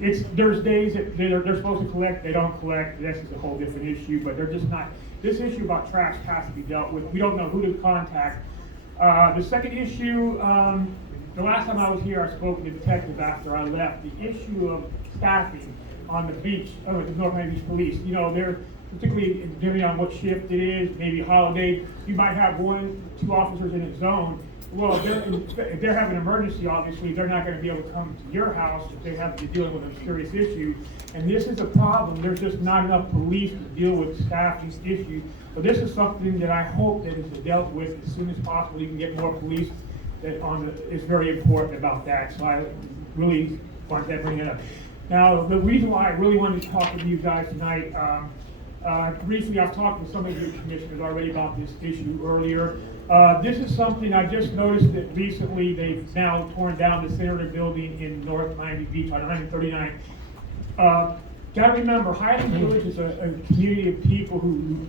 There's days that they're supposed to collect, they don't collect. This is a whole different issue, but they're just not. This issue about trash has to be dealt with. We don't know who to contact. The second issue, the last time I was here, I spoke to the detective after I left. The issue of staffing on the beach, the North Miami Beach Police. You know, they're particularly depending on what shift it is, maybe holiday. You might have 1, 2 officers in a zone, Well, if they're having an emergency, obviously, they're not gonna be able to come to your house if they have to deal with a serious issue. And this is a problem, there's just not enough police to deal with staffing issues. But this is something that I hope that is dealt with as soon as possible, you can get more police it's very important about that, so I really want to bring it up. Now, the reason why I really wanted to talk with you guys tonight, briefly, I've talked with some of you commissioners already about this issue earlier. This is something I just noticed that recently they've now torn down the Senator building in North Miami Beach on 139. Gotta remember, Highland Village is a community of people who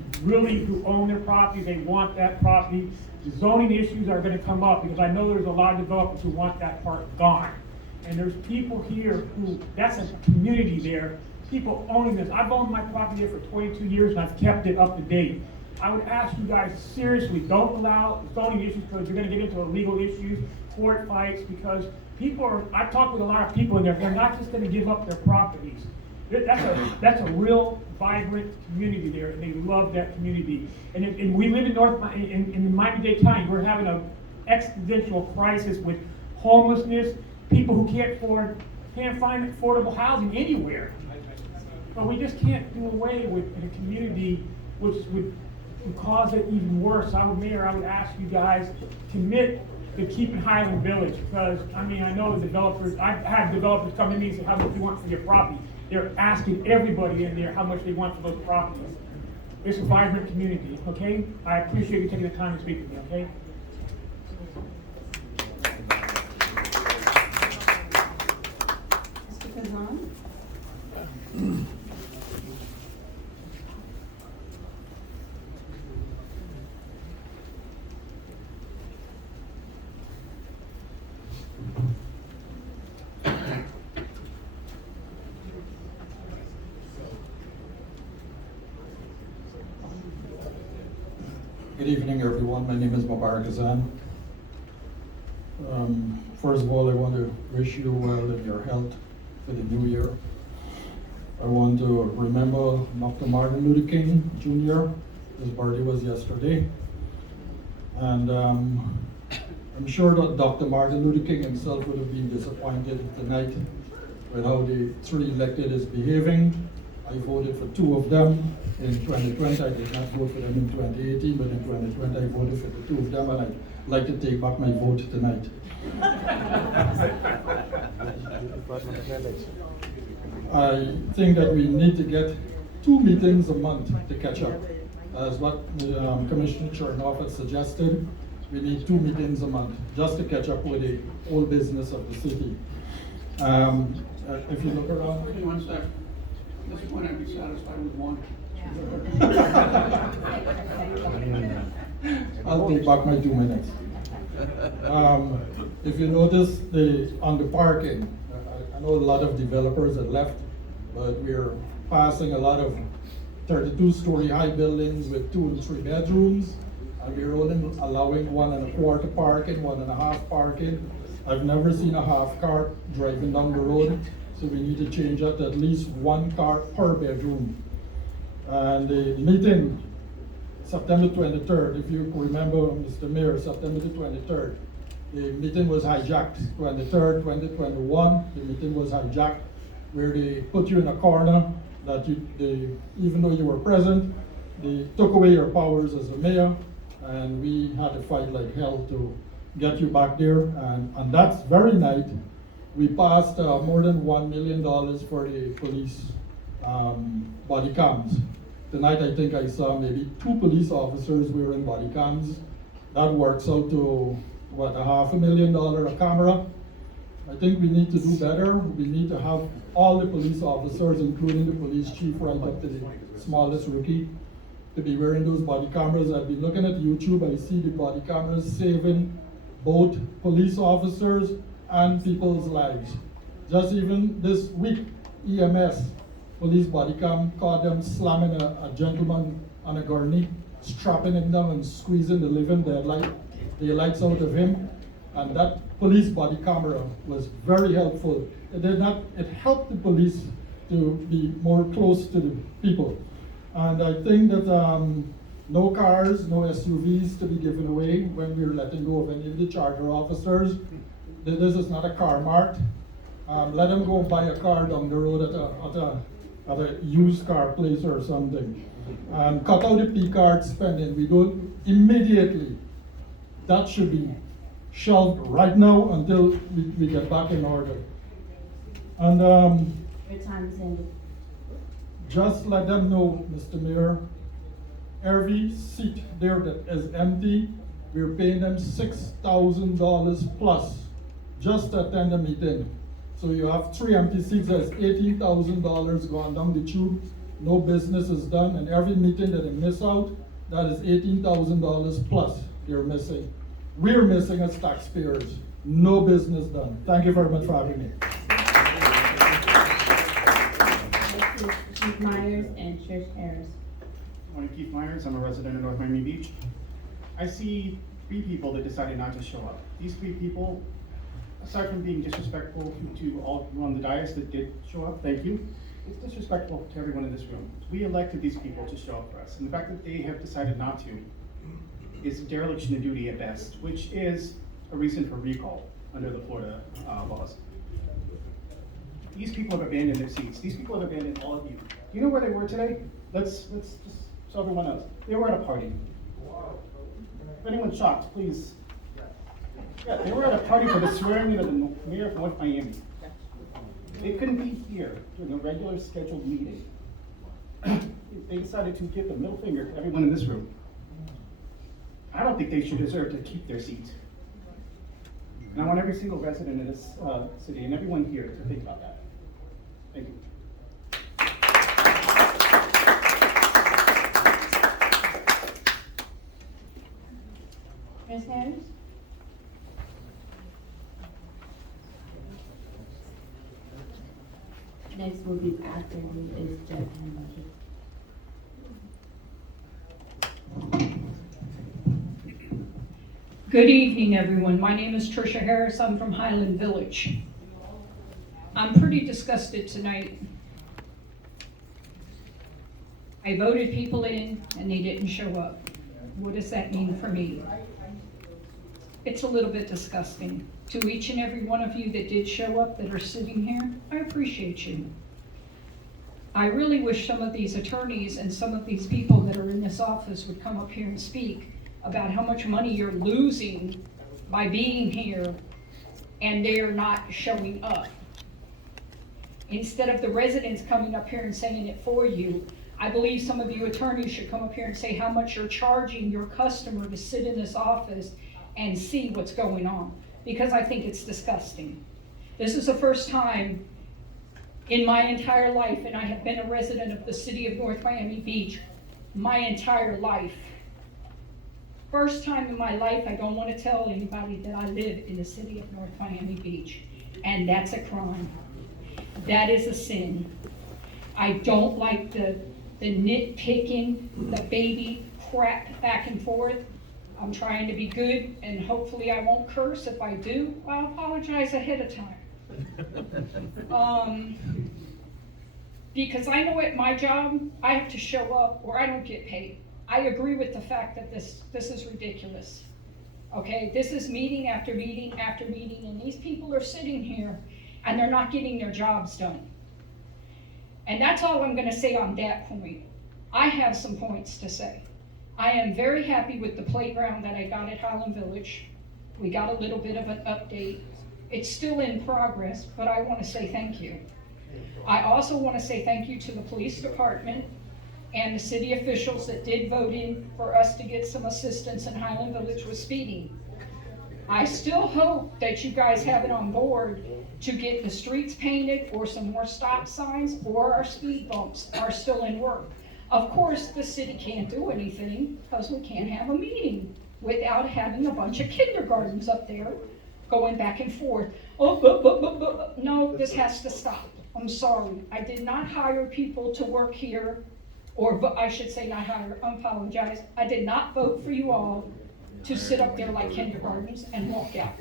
own their property, they want that property. The zoning issues are gonna come up because I know there's a lot of developers who want that part gone. And there's people here that's a community there, people owning this. I've owned my property here for 22 years and I've kept it up to date. I would ask you guys seriously, don't allow zoning issues because you're gonna get into legal issues, court fights, because I've talked with a lot of people in there, they're not just gonna give up their properties. That's a real vibrant community there, and they love that community. And we live in Miami-Dade County, we're having an existential crisis with homelessness, people who can't find affordable housing anywhere. But we just can't do away with a community which would cause it even worse. Mayor, I would ask you guys to commit to keeping Highland Village, because, I know the developers, I've had developers come to me and say, how much do you want for your property? They're asking everybody in there how much they want for those properties. It's a vibrant community, okay? I appreciate you taking the time to speak with me, okay? Mr. Kazan? Good evening, everyone. My name is Mubarak Kazan. First of all, I want to wish you well in your health for the new year. I want to remember Dr. Martin Luther King Jr. His birthday was yesterday. And I'm sure that Dr. Martin Luther King himself would have been disappointed tonight with how the three elected is behaving. I voted for two of them in 2020. I did not vote for them in 2018, but in 2020 I voted for the two of them, and I'd like to take back my vote tonight. I think that we need to get 2 meetings a month to catch up. As what Commissioner Chernoff had suggested, we need 2 meetings a month just to catch up with the whole business of the city. If you look around. Wait 1 sec. At this point, I'd be satisfied with 1. I'll take back my 2 minutes. If you notice on the parking, I know a lot of developers have left, but we're passing a lot of 32-story high buildings with 2 and 3 bedrooms, and we're only allowing 1.25 parking, 1.5 parking. I've never seen a half car driving down the road, so we need to change that to at least 1 car per bedroom. And the meeting, September 23rd, if you remember, Mr. Mayor, September the 23rd, the meeting was hijacked. 23rd, 2021, the meeting was hijacked, where they put you in a corner that even though you were present, they took away your powers as a mayor, and we had to fight like hell to get you back there. And on that very night, we passed more than $1 million for the police body cams. Tonight, I think I saw maybe 2 police officers wearing body cams. That works out to, what, $500,000 a camera? I think we need to do better. We need to have all the police officers, including the police chief, right up to the smallest rookie, to be wearing those body cameras. I've been looking at YouTube, I see the body cameras saving both police officers and people's lives. Just even this week, EMS, police body cam, caught them slamming a gentleman on a gurney, strapping him down and squeezing the living daylights out of him. And that police body camera was very helpful. It helped the police to be more close to the people. And I think that No cars, no SUVs to be given away when we're letting go of any of the charter officers. This is not a car mart. Let them go buy a car down the road at a used car place or something. Cut out the P-card spending. We don't immediately. That should be shelved right now until we get back in order. And Your time is ended. just let them know, Mr. Mayor, every seat there that is empty, we're paying them $6,000 plus just to attend the meeting. So you have 3 empty seats, that's $18,000 going down the tube. No business is done, and every meeting that they miss out, that is $18,000 plus they're missing. We're missing as taxpayers. No business done. Thank you very much for having me. Chief Myers and Trish Harris. I'm Keith Myers, I'm a resident of North Miami Beach. I see 3 people that decided not to show up. These 3 people, aside from being disrespectful to all on the dais that did show up, thank you, it's disrespectful to everyone in this room. We elected these people to show up for us, and the fact that they have decided not to is dereliction of duty at best, which is a reason for recall under the Florida laws. These people have abandoned their seats. These people have abandoned all of you. Do you know where they were today? Let's just so everyone knows. They were at a party. If anyone's shocked, please. Yeah, they were at a party for the swearing in of the mayor of North Miami. They couldn't be here during a regular scheduled meeting. They decided to give the middle finger to everyone in this room. I don't think they should deserve to keep their seats. And I want every single resident of this city and everyone here to think about that. Thank you. Ms. Harris? Next will be after you is Jeff Hamilton. Good evening, everyone. My name is Tricia Harris. I'm from Highland Village. I'm pretty disgusted tonight. I voted people in and they didn't show up. What does that mean for me? It's a little bit disgusting. To each and every one of you that did show up that are sitting here, I appreciate you. I really wish some of these attorneys and some of these people that are in this office would come up here and speak about how much money you're losing by being here and they're not showing up. Instead of the residents coming up here and saying it for you, I believe some of you attorneys should come up here and say how much you're charging your customer to sit in this office and see what's going on, because I think it's disgusting. This is the first time in my entire life, and I have been a resident of the city of North Miami Beach my entire life. First time in my life, I don't want to tell anybody that I live in the city of North Miami Beach, and that's a crime. That is a sin. I don't like the nitpicking, the baby crap back and forth. I'm trying to be good, and hopefully I won't curse. If I do, I'll apologize ahead of time. Because I know at my job, I have to show up or I don't get paid. I agree with the fact that this is ridiculous. Okay, this is meeting after meeting after meeting, and these people are sitting here and they're not getting their jobs done. And that's all I'm gonna say on that point. I have some points to say. I am very happy with the playground that I got at Highland Village. We got a little bit of an update. It's still in progress, but I wanna say thank you. I also wanna say thank you to the police department and the city officials that did vote in for us to get some assistance in Highland Village with speeding. I still hope that you guys have it on board to get the streets painted or some more stop signs, or our speed bumps are still in work. Of course, the city can't do anything because we can't have a meeting without having a bunch of kindergartens up there going back and forth. No, this has to stop. I'm sorry. I did not hire people to work here, or I should say not hire, I apologize. I did not vote for you all to sit up there like kindergartens and walk out.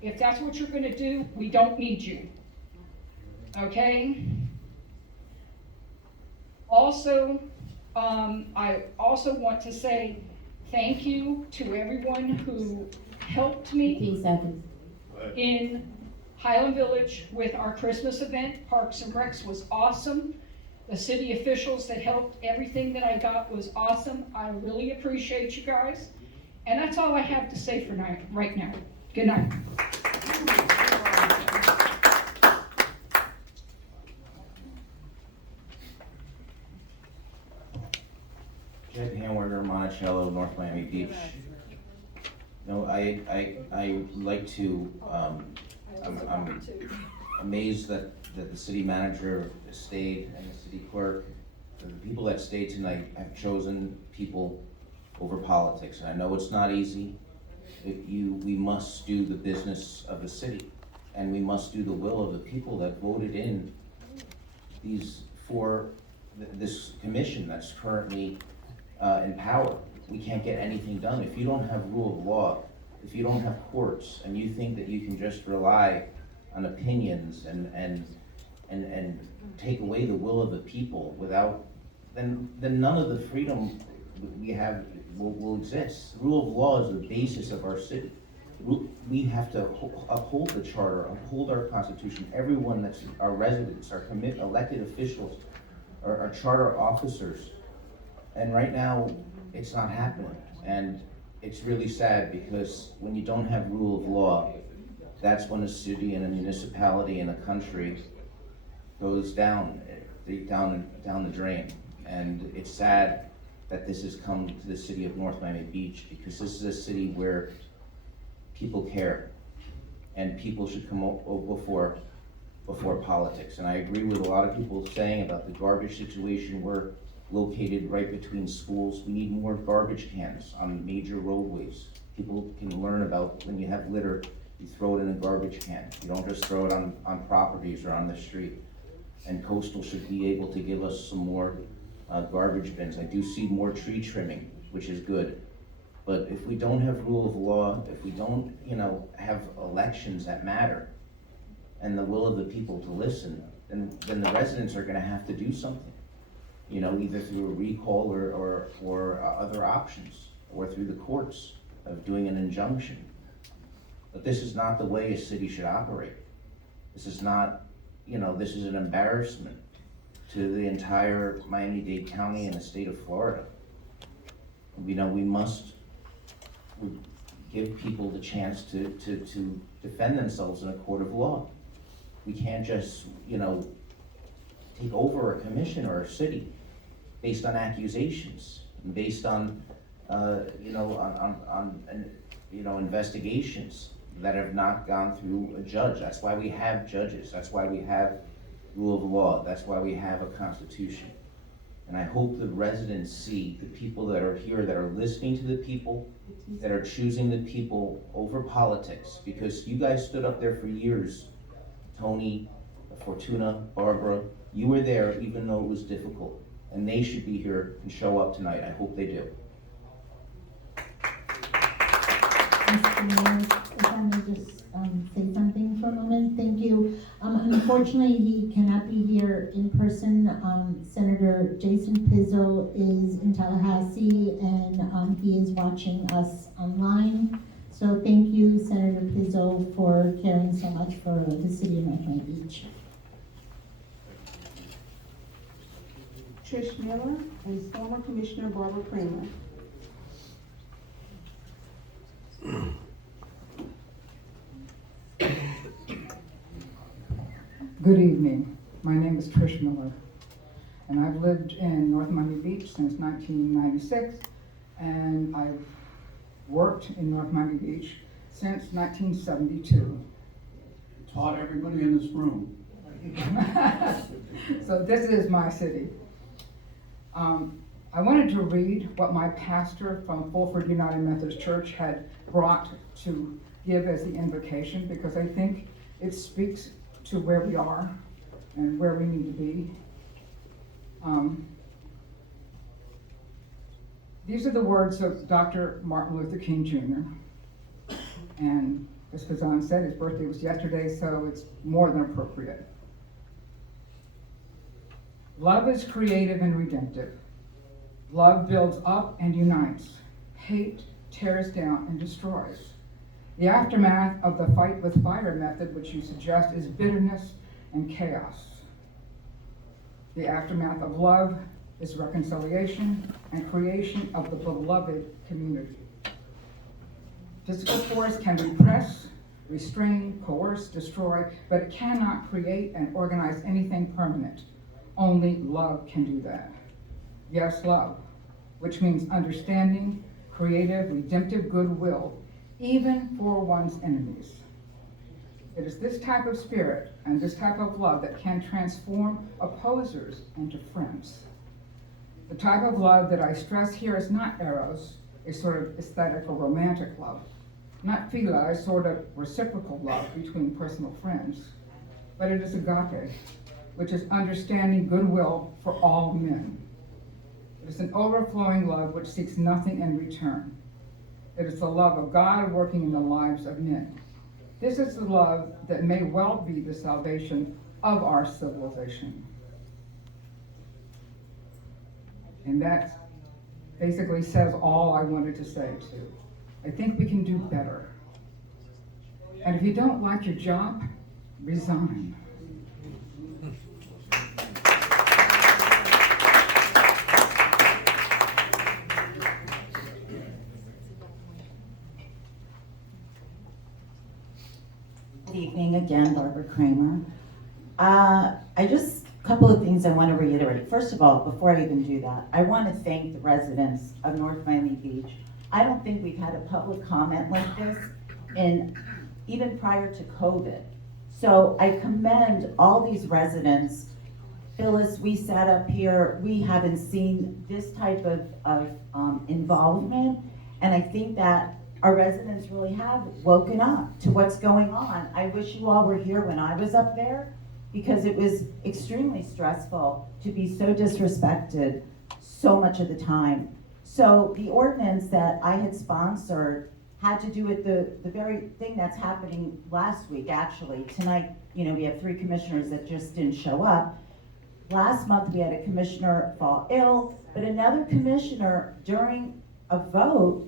If that's what you're gonna do, we don't need you. Okay? Also, I also want to say thank you to everyone who helped me 15 seconds. in Highland Village with our Christmas event. Parks and Recs was awesome. The city officials that helped, everything that I got was awesome. I really appreciate you guys. And that's all I have to say for right now. Good night. Jed Hamwerder, Monticello, North Miami Beach. No, I like to, I'm amazed that the city manager stayed and the city clerk, the people that stayed tonight have chosen people over politics. And I know it's not easy. We must do the business of the city, and we must do the will of the people that voted in this commission that's currently in power. We can't get anything done. If you don't have rule of law, if you don't have courts, and you think that you can just rely on opinions and take away the will of the people without, then none of the freedom we have will exist. Rule of law is the basis of our city. We have to uphold the charter, uphold our constitution. Everyone that's our residents, our elected officials, our charter officers. And right now, it's not happening. And it's really sad, because when you don't have rule of law, that's when a city and a municipality and a country goes down the drain. And it's sad that this has come to the city of North Miami Beach, because this is a city where people care, and people should come before politics. And I agree with a lot of people saying about the garbage situation. We're located right between schools. We need more garbage cans on major roadways. People can learn about when you have litter, you throw it in a garbage can. You don't just throw it on properties or on the street. And Coastal should be able to give us some more garbage bins. I do see more tree trimming, which is good. But if we don't have rule of law, if we don't, have elections that matter, and the will of the people to listen, then the residents are gonna have to do something. Either through a recall or other options, or through the courts of doing an injunction. But this is not the way a city should operate. This is not, this is an embarrassment to the entire Miami-Dade County and the state of Florida. We must give people the chance to defend themselves in a court of law. We can't just, take over a commission or a city based on accusations, and based on, investigations that have not gone through a judge. That's why we have judges. That's why we have rule of law. That's why we have a constitution. And I hope the residents see the people that are here, that are listening to the people, that are choosing the people over politics. Because you guys stood up there for years, Tony, Fortuna, Barbara, you were there even though it was difficult. And they should be here and show up tonight. I hope they do. Mr. Mayor, if I may just say something for a moment, thank you. Unfortunately, he cannot be here in person. Senator Jason Pizzo is in Tallahassee, and he is watching us online. So thank you, Senator Pizzo, for caring so much for the city of North Miami Beach. Trish Miller and former Commissioner Barbara Kramer. Good evening. My name is Trish Miller, and I've lived in North Miami Beach since 1996, and I've worked in North Miami Beach since 1972. Taught everybody in this room. So this is my city. I wanted to read what my pastor from Fulford United Methodist Church had brought to give as the invocation, because I think it speaks to where we are and where we need to be. These are the words of Dr. Martin Luther King Jr. And as Fazan said, his birthday was yesterday, so it's more than appropriate. Love is creative and redemptive. Love builds up and unites. Hate tears down and destroys. The aftermath of the fight with fire method, which you suggest, is bitterness and chaos. The aftermath of love is reconciliation and creation of the beloved community. Physical force can repress, restrain, coerce, destroy, but it cannot create and organize anything permanent. Only love can do that. Yes, love, which means understanding, creative, redemptive goodwill, even for one's enemies. It is this type of spirit and this type of love that can transform opposers into friends. The type of love that I stress here is not eros, a sort of aesthetic or romantic love, not philia, a sort of reciprocal love between personal friends, but it is agape, which is understanding goodwill for all men. It is an overflowing love which seeks nothing in return. It is the love of God working in the lives of men. This is the love that may well be the salvation of our civilization. And that basically says all I wanted to say too. I think we can do better. And if you don't like your job, resign. Good evening again, Barbara Kramer. A couple of things I want to reiterate. First of all, before I even do that, I want to thank the residents of North Miami Beach. I don't think we've had a public comment like this even prior to COVID. So I commend all these residents. Phyllis, we sat up here, we haven't seen this type of involvement, and I think that our residents really have woken up to what's going on. I wish you all were here when I was up there, because it was extremely stressful to be so disrespected so much of the time. So the ordinance that I had sponsored had to do with the very thing that's happening last week, actually. Tonight, we have 3 commissioners that just didn't show up. Last month, we had a commissioner fall ill, but another commissioner during a vote,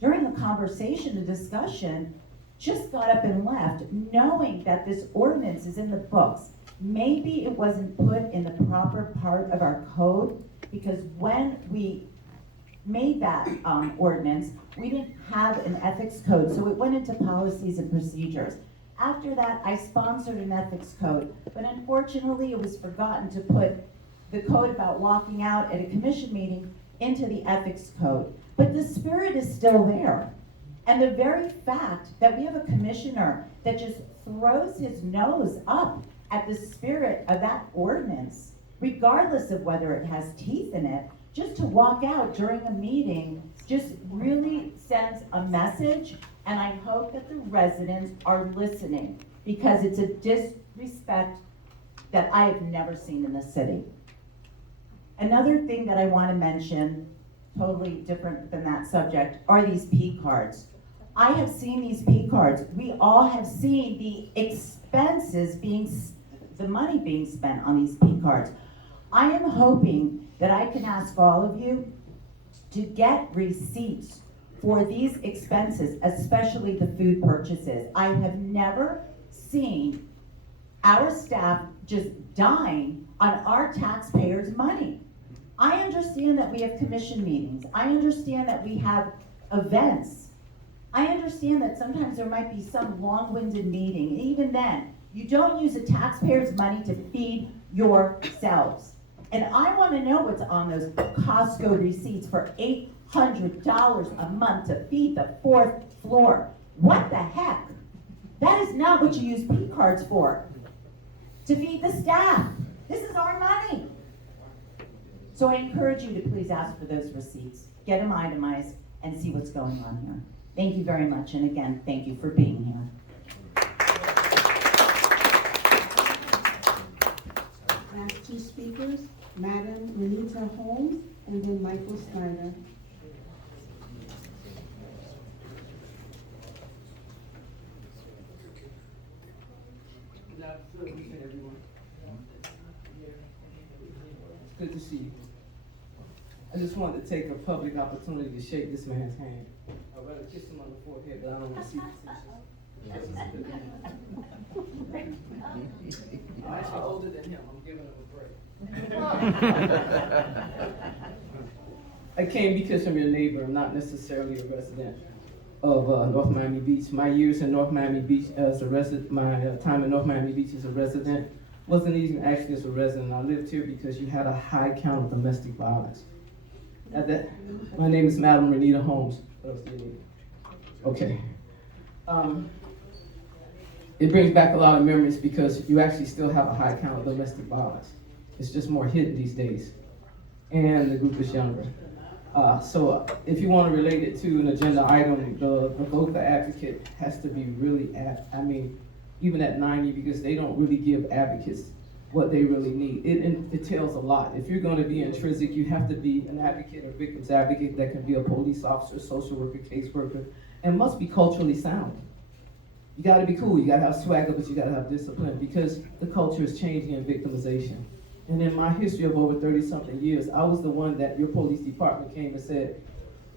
during the conversation, the discussion, just got up and left, knowing that this ordinance is in the books. Maybe it wasn't put in the proper part of our code, because when we made that ordinance, we didn't have an ethics code, so it went into policies and procedures. After that, I sponsored an ethics code, but unfortunately, it was forgotten to put the code about walking out at a commission meeting into the ethics code. But the spirit is still there. And the very fact that we have a commissioner that just throws his nose up at the spirit of that ordinance, regardless of whether it has teeth in it, just to walk out during a meeting just really sends a message, and I hope that the residents are listening, because it's a disrespect that I have never seen in the city. Another thing that I want to mention, totally different than that subject, are these P cards. I have seen these P cards. We all have seen the expenses the money being spent on these P cards. I am hoping that I can ask all of you to get receipts for these expenses, especially the food purchases. I have never seen our staff just dying on our taxpayers' money. I understand that we have commission meetings. I understand that we have events. I understand that sometimes there might be some long-winded meeting, and even then, you don't use the taxpayers' money to feed yourselves. And I want to know what's on those Costco receipts for $800 a month to feed the 4th floor. What the heck? That is not what you use P cards for, to feed the staff. This is our money. So I encourage you to please ask for those receipts, get them itemized, and see what's going on here. Thank you very much, and again, thank you for being here. Last 2 speakers, Madam Renita Holmes and then Michael Snyder. Good afternoon, everyone. It's good to see you. I just wanted to take a public opportunity to shake this man's hand. I'd rather kiss him on the forehead, but I don't want to see the I'm actually older than him, I'm giving him a break. I came because I'm your neighbor, I'm not necessarily a resident of North Miami Beach. My years in North Miami Beach as a resident, my time in North Miami Beach as a resident wasn't even actually as a resident. I lived here because you had a high count of domestic violence. My name is Madam Renita Holmes. What else do you need? Okay. It brings back a lot of memories because you actually still have a high count of domestic violence. It's just more hidden these days. And the group is younger. So if you want to relate it to an agenda item, the vote for advocate has to be really even at 90, because they don't really give advocates what they really need. It tells a lot. If you're going to be intrinsic, you have to be an advocate or victim's advocate that can be a police officer, social worker, caseworker, and must be culturally sound. You got to be cool, you got to have swagger, but you got to have discipline, because the culture is changing in victimization. And in my history of over 30-something years, I was the one that your police department came and said,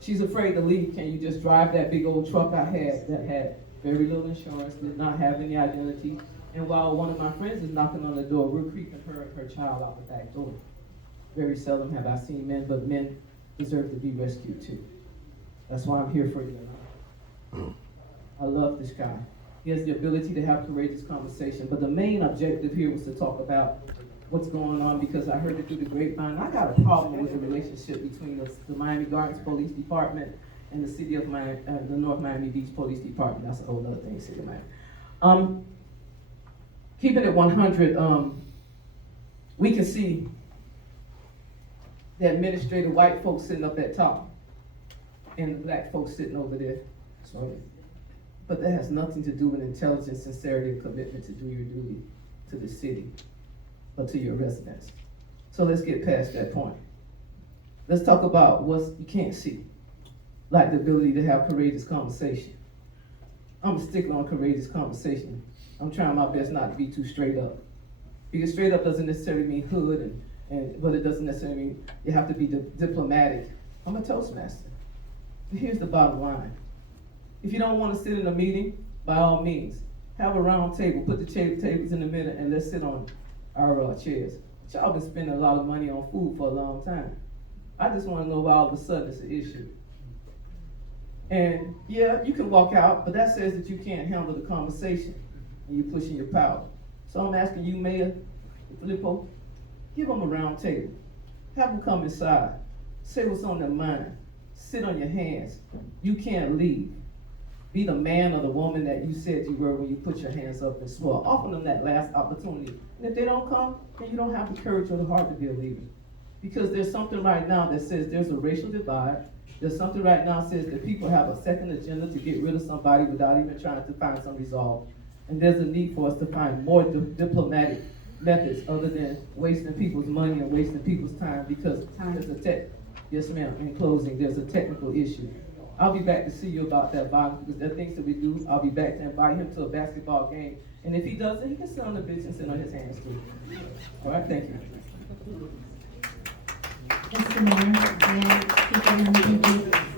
she's afraid to leave, can you just drive that big old truck I had that had very little insurance, did not have any identity, and while one of my friends is knocking on the door, we're creeping her and her child out the back door. Very seldom have I seen men, but men deserve to be rescued too. That's why I'm here for you tonight. I love this guy. He has the ability to have courageous conversation, but the main objective here was to talk about what's going on, because I heard it through the grapevine. I got a problem with the relationship between the Miami Gardens Police Department and the city of Miami, the North Miami Beach Police Department. That's a whole other thing, city of Miami. Keeping it 100, we can see the administrative white folks sitting up at top and the black folks sitting over there. But that has nothing to do with intelligence, sincerity, and commitment to do your duty to the city or to your residents. So let's get past that point. Let's talk about what you can't see, like the ability to have courageous conversation. I'm a stickler on courageous conversation. I'm trying my best not to be too straight up. Because straight up doesn't necessarily mean hood, but it doesn't necessarily mean you have to be diplomatic. I'm a Toastmaster. But here's the bottom line. If you don't want to sit in a meeting, by all means, have a round table, put the tables in the middle, and let's sit on our chairs. Y'all been spending a lot of money on food for a long time. I just want to know why all of a sudden it's an issue. And yeah, you can walk out, but that says that you can't handle the conversation and you're pushing your power. So I'm asking you, Mayor Filippo, give them a round table. Have them come inside. Say what's on their mind. Sit on your hands. You can't leave. Be the man or the woman that you said you were when you put your hands up and swore. Offer them that last opportunity. And if they don't come, then you don't have the courage or the heart to be a leader. Because there's something right now that says there's a racial divide. There's something right now that says that people have a second agenda to get rid of somebody without even trying to find some resolve. And there's a need for us to find more diplomatic methods other than wasting people's money and wasting people's time, because there's yes ma'am, in closing, there's a technical issue. I'll be back to see you about that violence, because there are things that we do. I'll be back to invite him to a basketball game. And if he doesn't, he can sit on the bench and sit on his hands too. All right, thank you. Mr. Mayor,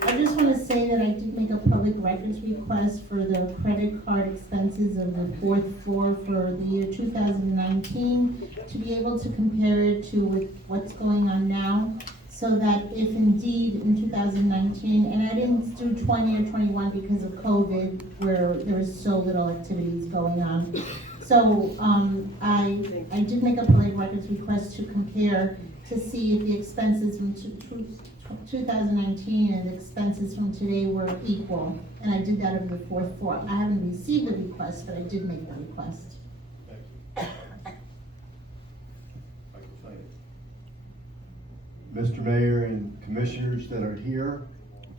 I just want to say that I did make a public records request for the credit card expenses of the fourth floor for the year 2019 to be able to compare it to with what's going on now, so that if indeed in 2019, and I didn't do 20 or 21 because of COVID, where there was so little activities going on. So I did make a public records request to compare to see if the expenses from 2019 and the expenses from today were equal. And I did that over the fourth floor. I haven't received the request, but I did make the request. Mr. Mayor and commissioners that are here,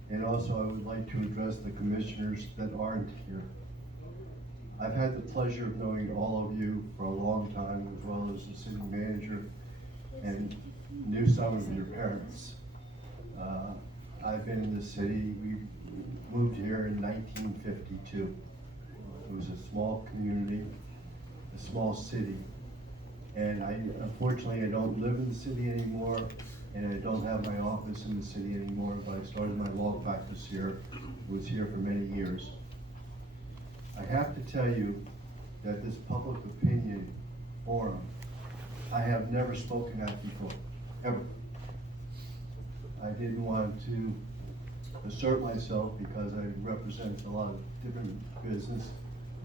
and also I would like to address the commissioners that aren't here. I've had the pleasure of knowing all of you for a long time, as well as the city manager, and knew some of your parents. I've been in the city. We moved here in 1952. It was a small community, a small city. And unfortunately, I don't live in the city anymore, and I don't have my office in the city anymore, but I started my law practice here, was here for many years. I have to tell you that this public opinion forum, I have never spoken at before, ever. I didn't want to assert myself because I represent a lot of different business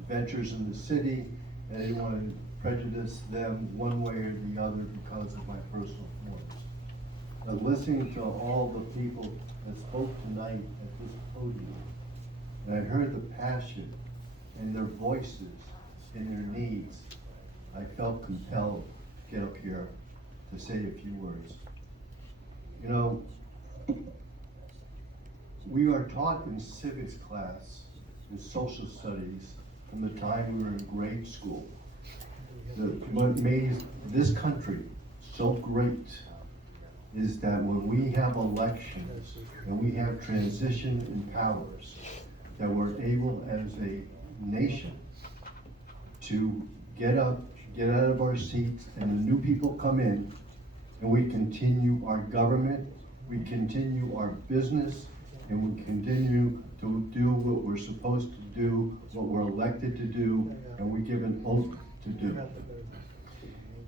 ventures in the city, and I didn't want to prejudice them one way or the other because of my personal feelings. But listening to all the people that spoke tonight at this podium, and I heard the passion in their voices, in their needs, I felt compelled to get up here to say a few words. You know, we are taught in civics class, in social studies, from the time we were in grade school. What made this country so great is that when we have elections and we have transition in powers, that we're able as a nation to get up, get out of our seats, and the new people come in, and we continue our government, we continue our business, and we continue to do what we're supposed to do, what we're elected to do, and we give an oath to do.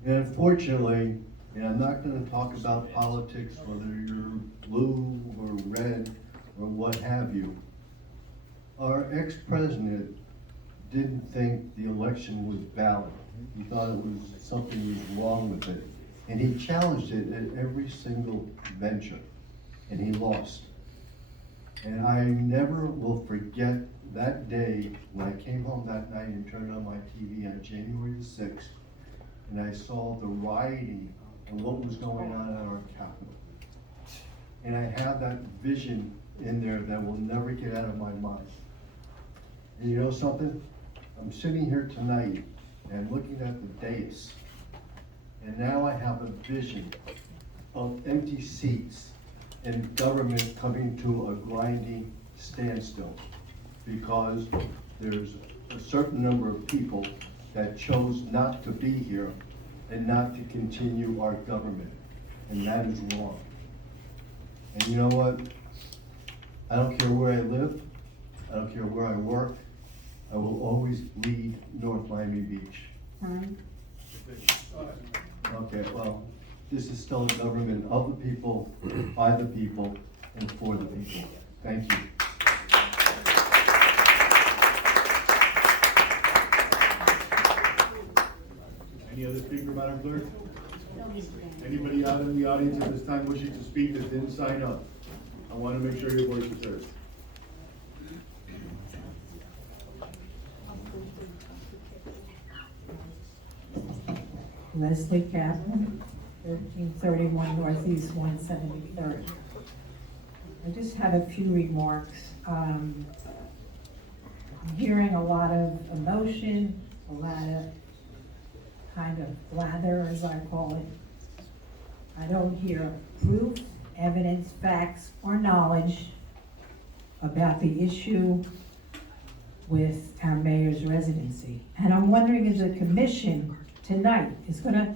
And unfortunately, and I'm not gonna talk about politics, whether you're blue or red or what have you, our ex-president didn't think the election was valid. He thought it was something was wrong with it. And he challenged it at every single venture, and he lost. And I never will forget that day when I came home that night and turned on my TV on January the 6th, and I saw the rioting and what was going on at our Capitol. And I have that vision in there that will never get out of my mind. And you know something? I'm sitting here tonight and looking at the dais, and now I have a vision of empty seats and government coming to a grinding standstill because there's a certain number of people that chose not to be here and not to continue our government, and that is wrong. And you know what? I don't care where I live, I don't care where I work, I will always lead North Miami Beach. Okay, well, this is still a government of the people, by the people, and for the people. Thank you. Any other speaker, Madam Clerk? Anybody out in the audience at this time wishing to speak that didn't sign up? I want to make sure your voice is heard. Leslie Kaplan, 1331 Northeast 173rd. I just have a few remarks. I'm hearing a lot of emotion, a lot of kind of blather, as I call it. I don't hear proof, evidence, facts, or knowledge about the issue with our mayor's residency. And I'm wondering if the commission tonight is gonna,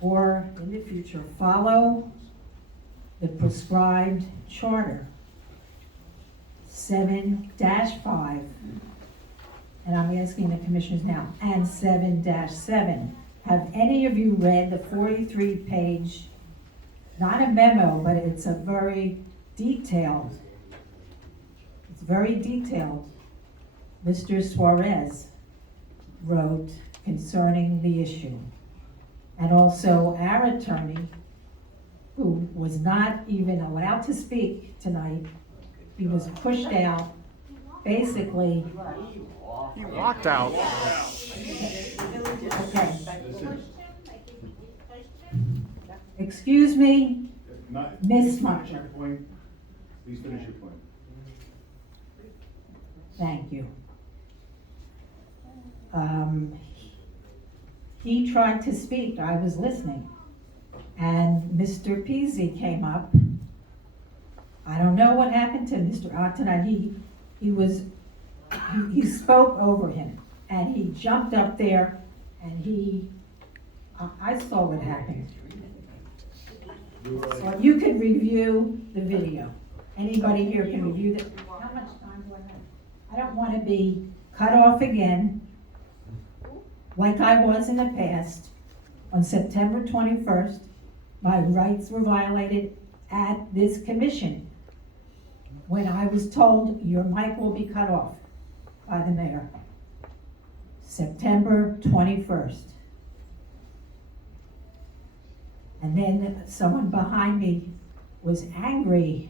or in the future, follow the prescribed charter 7-5, and I'm asking the commissioners now, and 7-7. Have any of you read the 43-page, not a memo, but it's a very detailed, Mr. Suarez wrote concerning the issue. And also our attorney, who was not even allowed to speak tonight, he was pushed out, basically. He walked out. Okay. Excuse me, Miss Marshall. Finish your point. Please finish your point. Thank you. He tried to speak, I was listening, and Mr. Peasy came up. I don't know what happened to Mr. Tonight. He spoke over him, and he jumped up there, and I saw what happened. So you can review the video. Anybody here can review the, How much time do I have? I don't want to be cut off again like I was in the past. On September 21st, my rights were violated at this commission when I was told your mic will be cut off by the mayor. September 21st. And then someone behind me was angry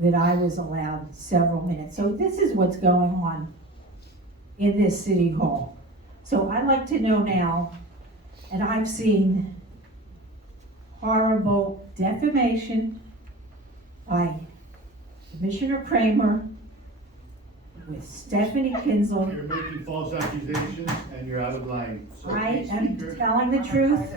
that I was allowed several minutes. So this is what's going on in this city hall. So I'd like to know now, and I've seen horrible defamation by Commissioner Kramer with Stephanie Kinzel. You're making false accusations and you're out of line. So I please, am speaker. telling the truth,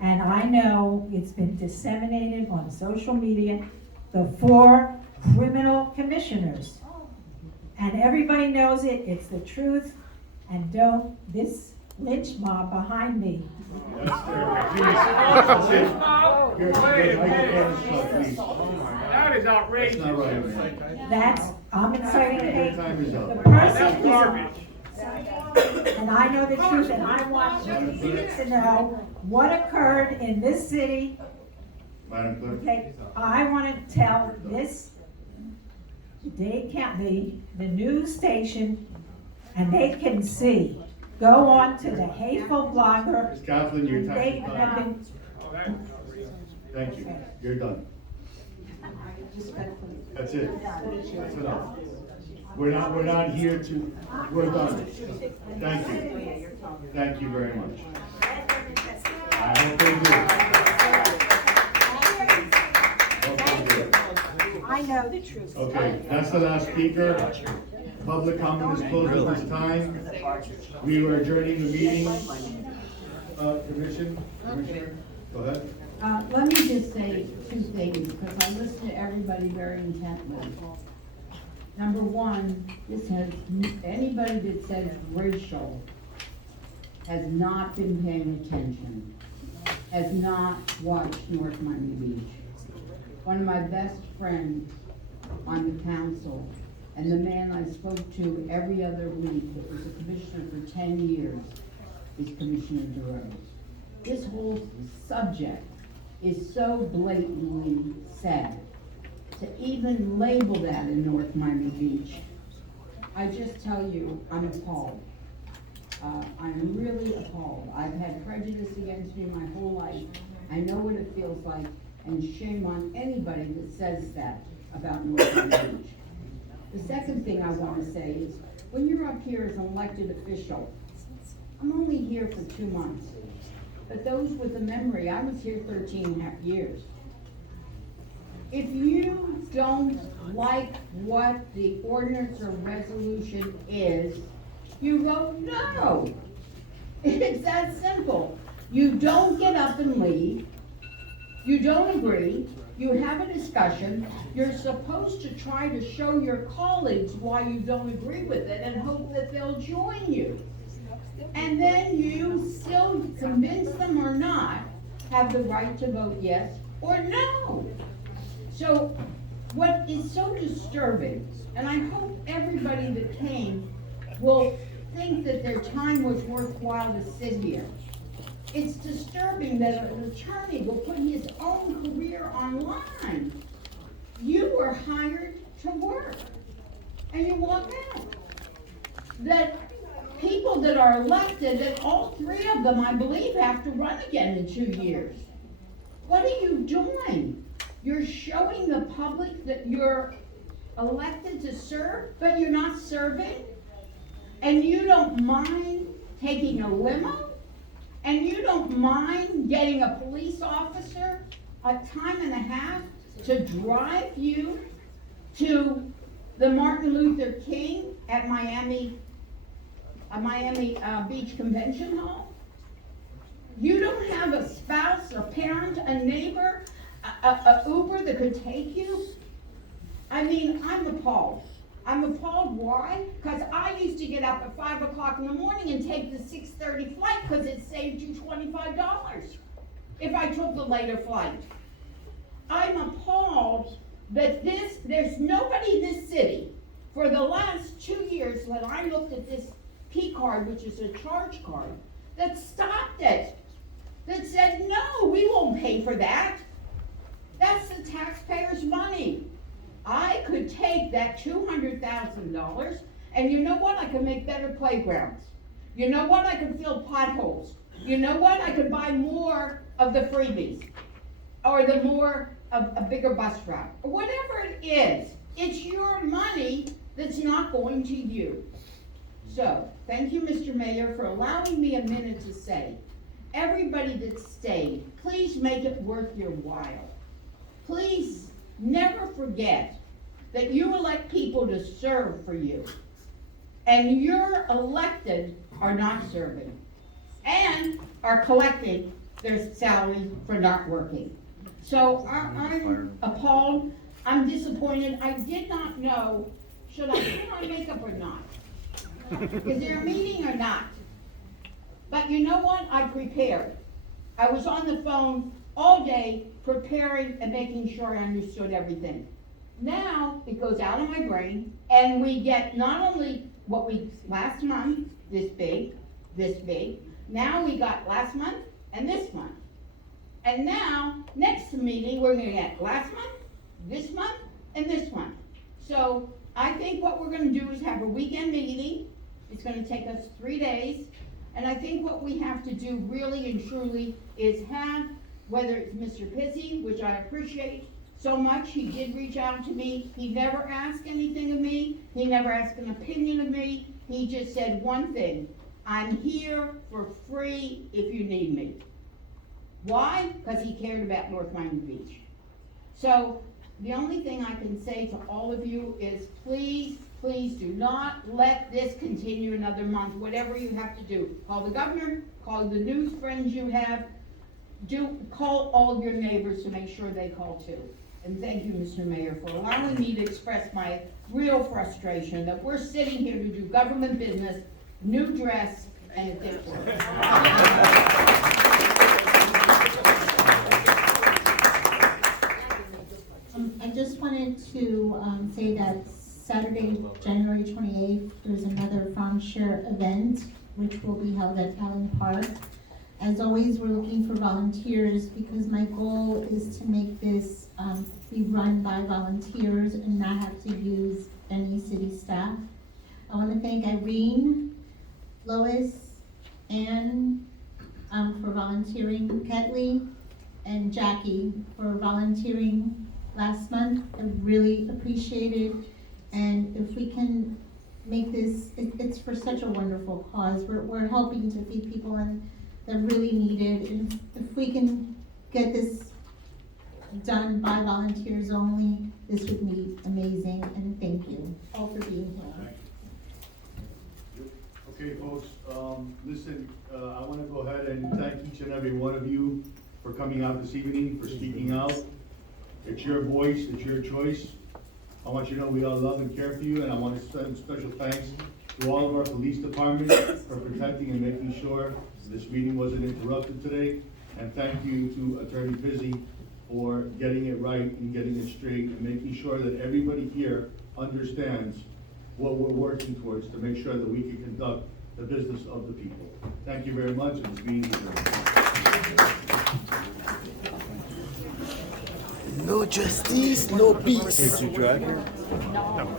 and I know it's been disseminated on social media, the 4 criminal commissioners. And everybody knows it, it's the truth, and don't, this lynch mob behind me. That's it. Your microphone is shut, please. That is outrageous. That's not right, man. That's, I'm inciting hate. Your time is The up. person who's, Garbage. and I know the truth, and I want you to know what occurred in this city. Madam Clerk. Okay, I want to tell this, Dade County, the news station, and they can see. Go on to the hateful blogger. Ms. Kaplan, your They time is have done. been, Thank you. You're done. That's it. That's enough. We're not here to, we're done. Thank you. Thank you very much. I hope they do. Hope they do. I know the truth. Okay, that's the last speaker. Public comment is closed at this time. We are adjourning the meeting. Commissioner, go ahead. Let me just say 2 things, because I listened to everybody very intently. Number one, anybody that says racial has not been paying attention, has not watched North Miami Beach. One of my best friends on the council, and the man I spoke to every other week, that was a commissioner for 10 years, is Commissioner DeRose. This whole subject is so blatantly sad. To even label that in North Miami Beach, I just tell you, I'm appalled. I'm really appalled. I've had prejudice against me my whole life. I know what it feels like, and shame on anybody that says that about North Miami Beach. The second thing I want to say is, when you're up here as an elected official, I'm only here for 2 months. But those with a memory, I was here 13.5 years. If you don't like what the ordinance or resolution is, you vote no. It's that simple. You don't get up and leave. You don't agree. You have a discussion. You're supposed to try to show your colleagues why you don't agree with it and hope that they'll join you. And then you still, convince them or not, have the right to vote yes or no. So what is so disturbing, and I hope everybody that came will think that their time was worthwhile to sit here. It's disturbing that an attorney will put his own career online. You were hired to work, and you walk out. That people that are elected, and all 3 of them, I believe, have to run again in 2 years. What are you doing? You're showing the public that you're elected to serve, but you're not serving? And you don't mind taking a limo? And you don't mind getting a police officer a time and a half to drive you to the Martin Luther King at Miami Beach Convention Hall? You don't have a spouse, a parent, a neighbor, a Uber that could take you? I mean, I'm appalled. I'm appalled, why? Because I used to get up at 5 o'clock in the morning and take the 6:30 flight because it saved you $25. if I took the later flight. I'm appalled that there's nobody in this city, for the last 2 years that I looked at this P card, which is a charge card, that stopped it, that said, no, we won't pay for that. That's the taxpayers' money. I could take that $200,000, and you know what? I could make better playgrounds. You know what? I could fill potholes. You know what? I could buy more of the freebies, or the more of a bigger bus route, or whatever it is. It's your money that's not going to you. So, thank you, Mr. Mayor, for allowing me a minute to say, everybody that stayed, please make it worth your while. Please never forget that you elect people to serve for you, and your elected are not serving, and are collecting their salary for not working. So I'm appalled, I'm disappointed, I did not know, should I put on makeup or not? Is there a meeting or not? But you know what, I prepared. I was on the phone all day preparing and making sure I understood everything. Now, it goes out of my brain, and we get not only what we, last month, this big, now we got last month and this month. And now, next meeting, we're gonna get last month, this month, and this month. So, I think what we're gonna do is have a weekend meeting. It's gonna take us 3 days. And I think what we have to do really and truly is have, whether it's Mr. Pizzi, which I appreciate so much, he did reach out to me. He never asked anything of me. He never asked an opinion of me. He just said one thing: I'm here for free if you need me. Why? Because he cared about North Miami Beach. So the only thing I can say to all of you is please, please do not let this continue another month. Whatever you have to do, call the governor, call the news friends you have, call all your neighbors to make sure they call too. And thank you, Mr. Mayor, for allowing me to express my real frustration that we're sitting here to do government business, new dress, and it didn't work. I just wanted to say that Saturday, January 28th, there's another Farm Share event, which will be held at Allen Park. As always, we're looking for volunteers because my goal is to make this be run by volunteers and not have to use any city staff. I want to thank Irene, Lois, Ann for volunteering, Ketley, and Jackie for volunteering last month. I really appreciate it. And if we can make this, it's for such a wonderful cause. We're helping to feed people that really need it. And if we can get this done by volunteers only, this would be amazing. And thank you all for being here. Okay, folks, listen, I want to go ahead and thank each and every one of you for coming out this evening, for speaking out. It's your voice, it's your choice. I want you to know we all love and care for you, and I want to send special thanks to all of our police departments for protecting and making sure this meeting wasn't interrupted today. And thank you to Attorney Pizzi for getting it right and getting it straight and making sure that everybody here understands what we're working towards to make sure that we can conduct the business of the people. Thank you very much, and this meeting is adjourned. No justice, no peace. Did you drag her? No.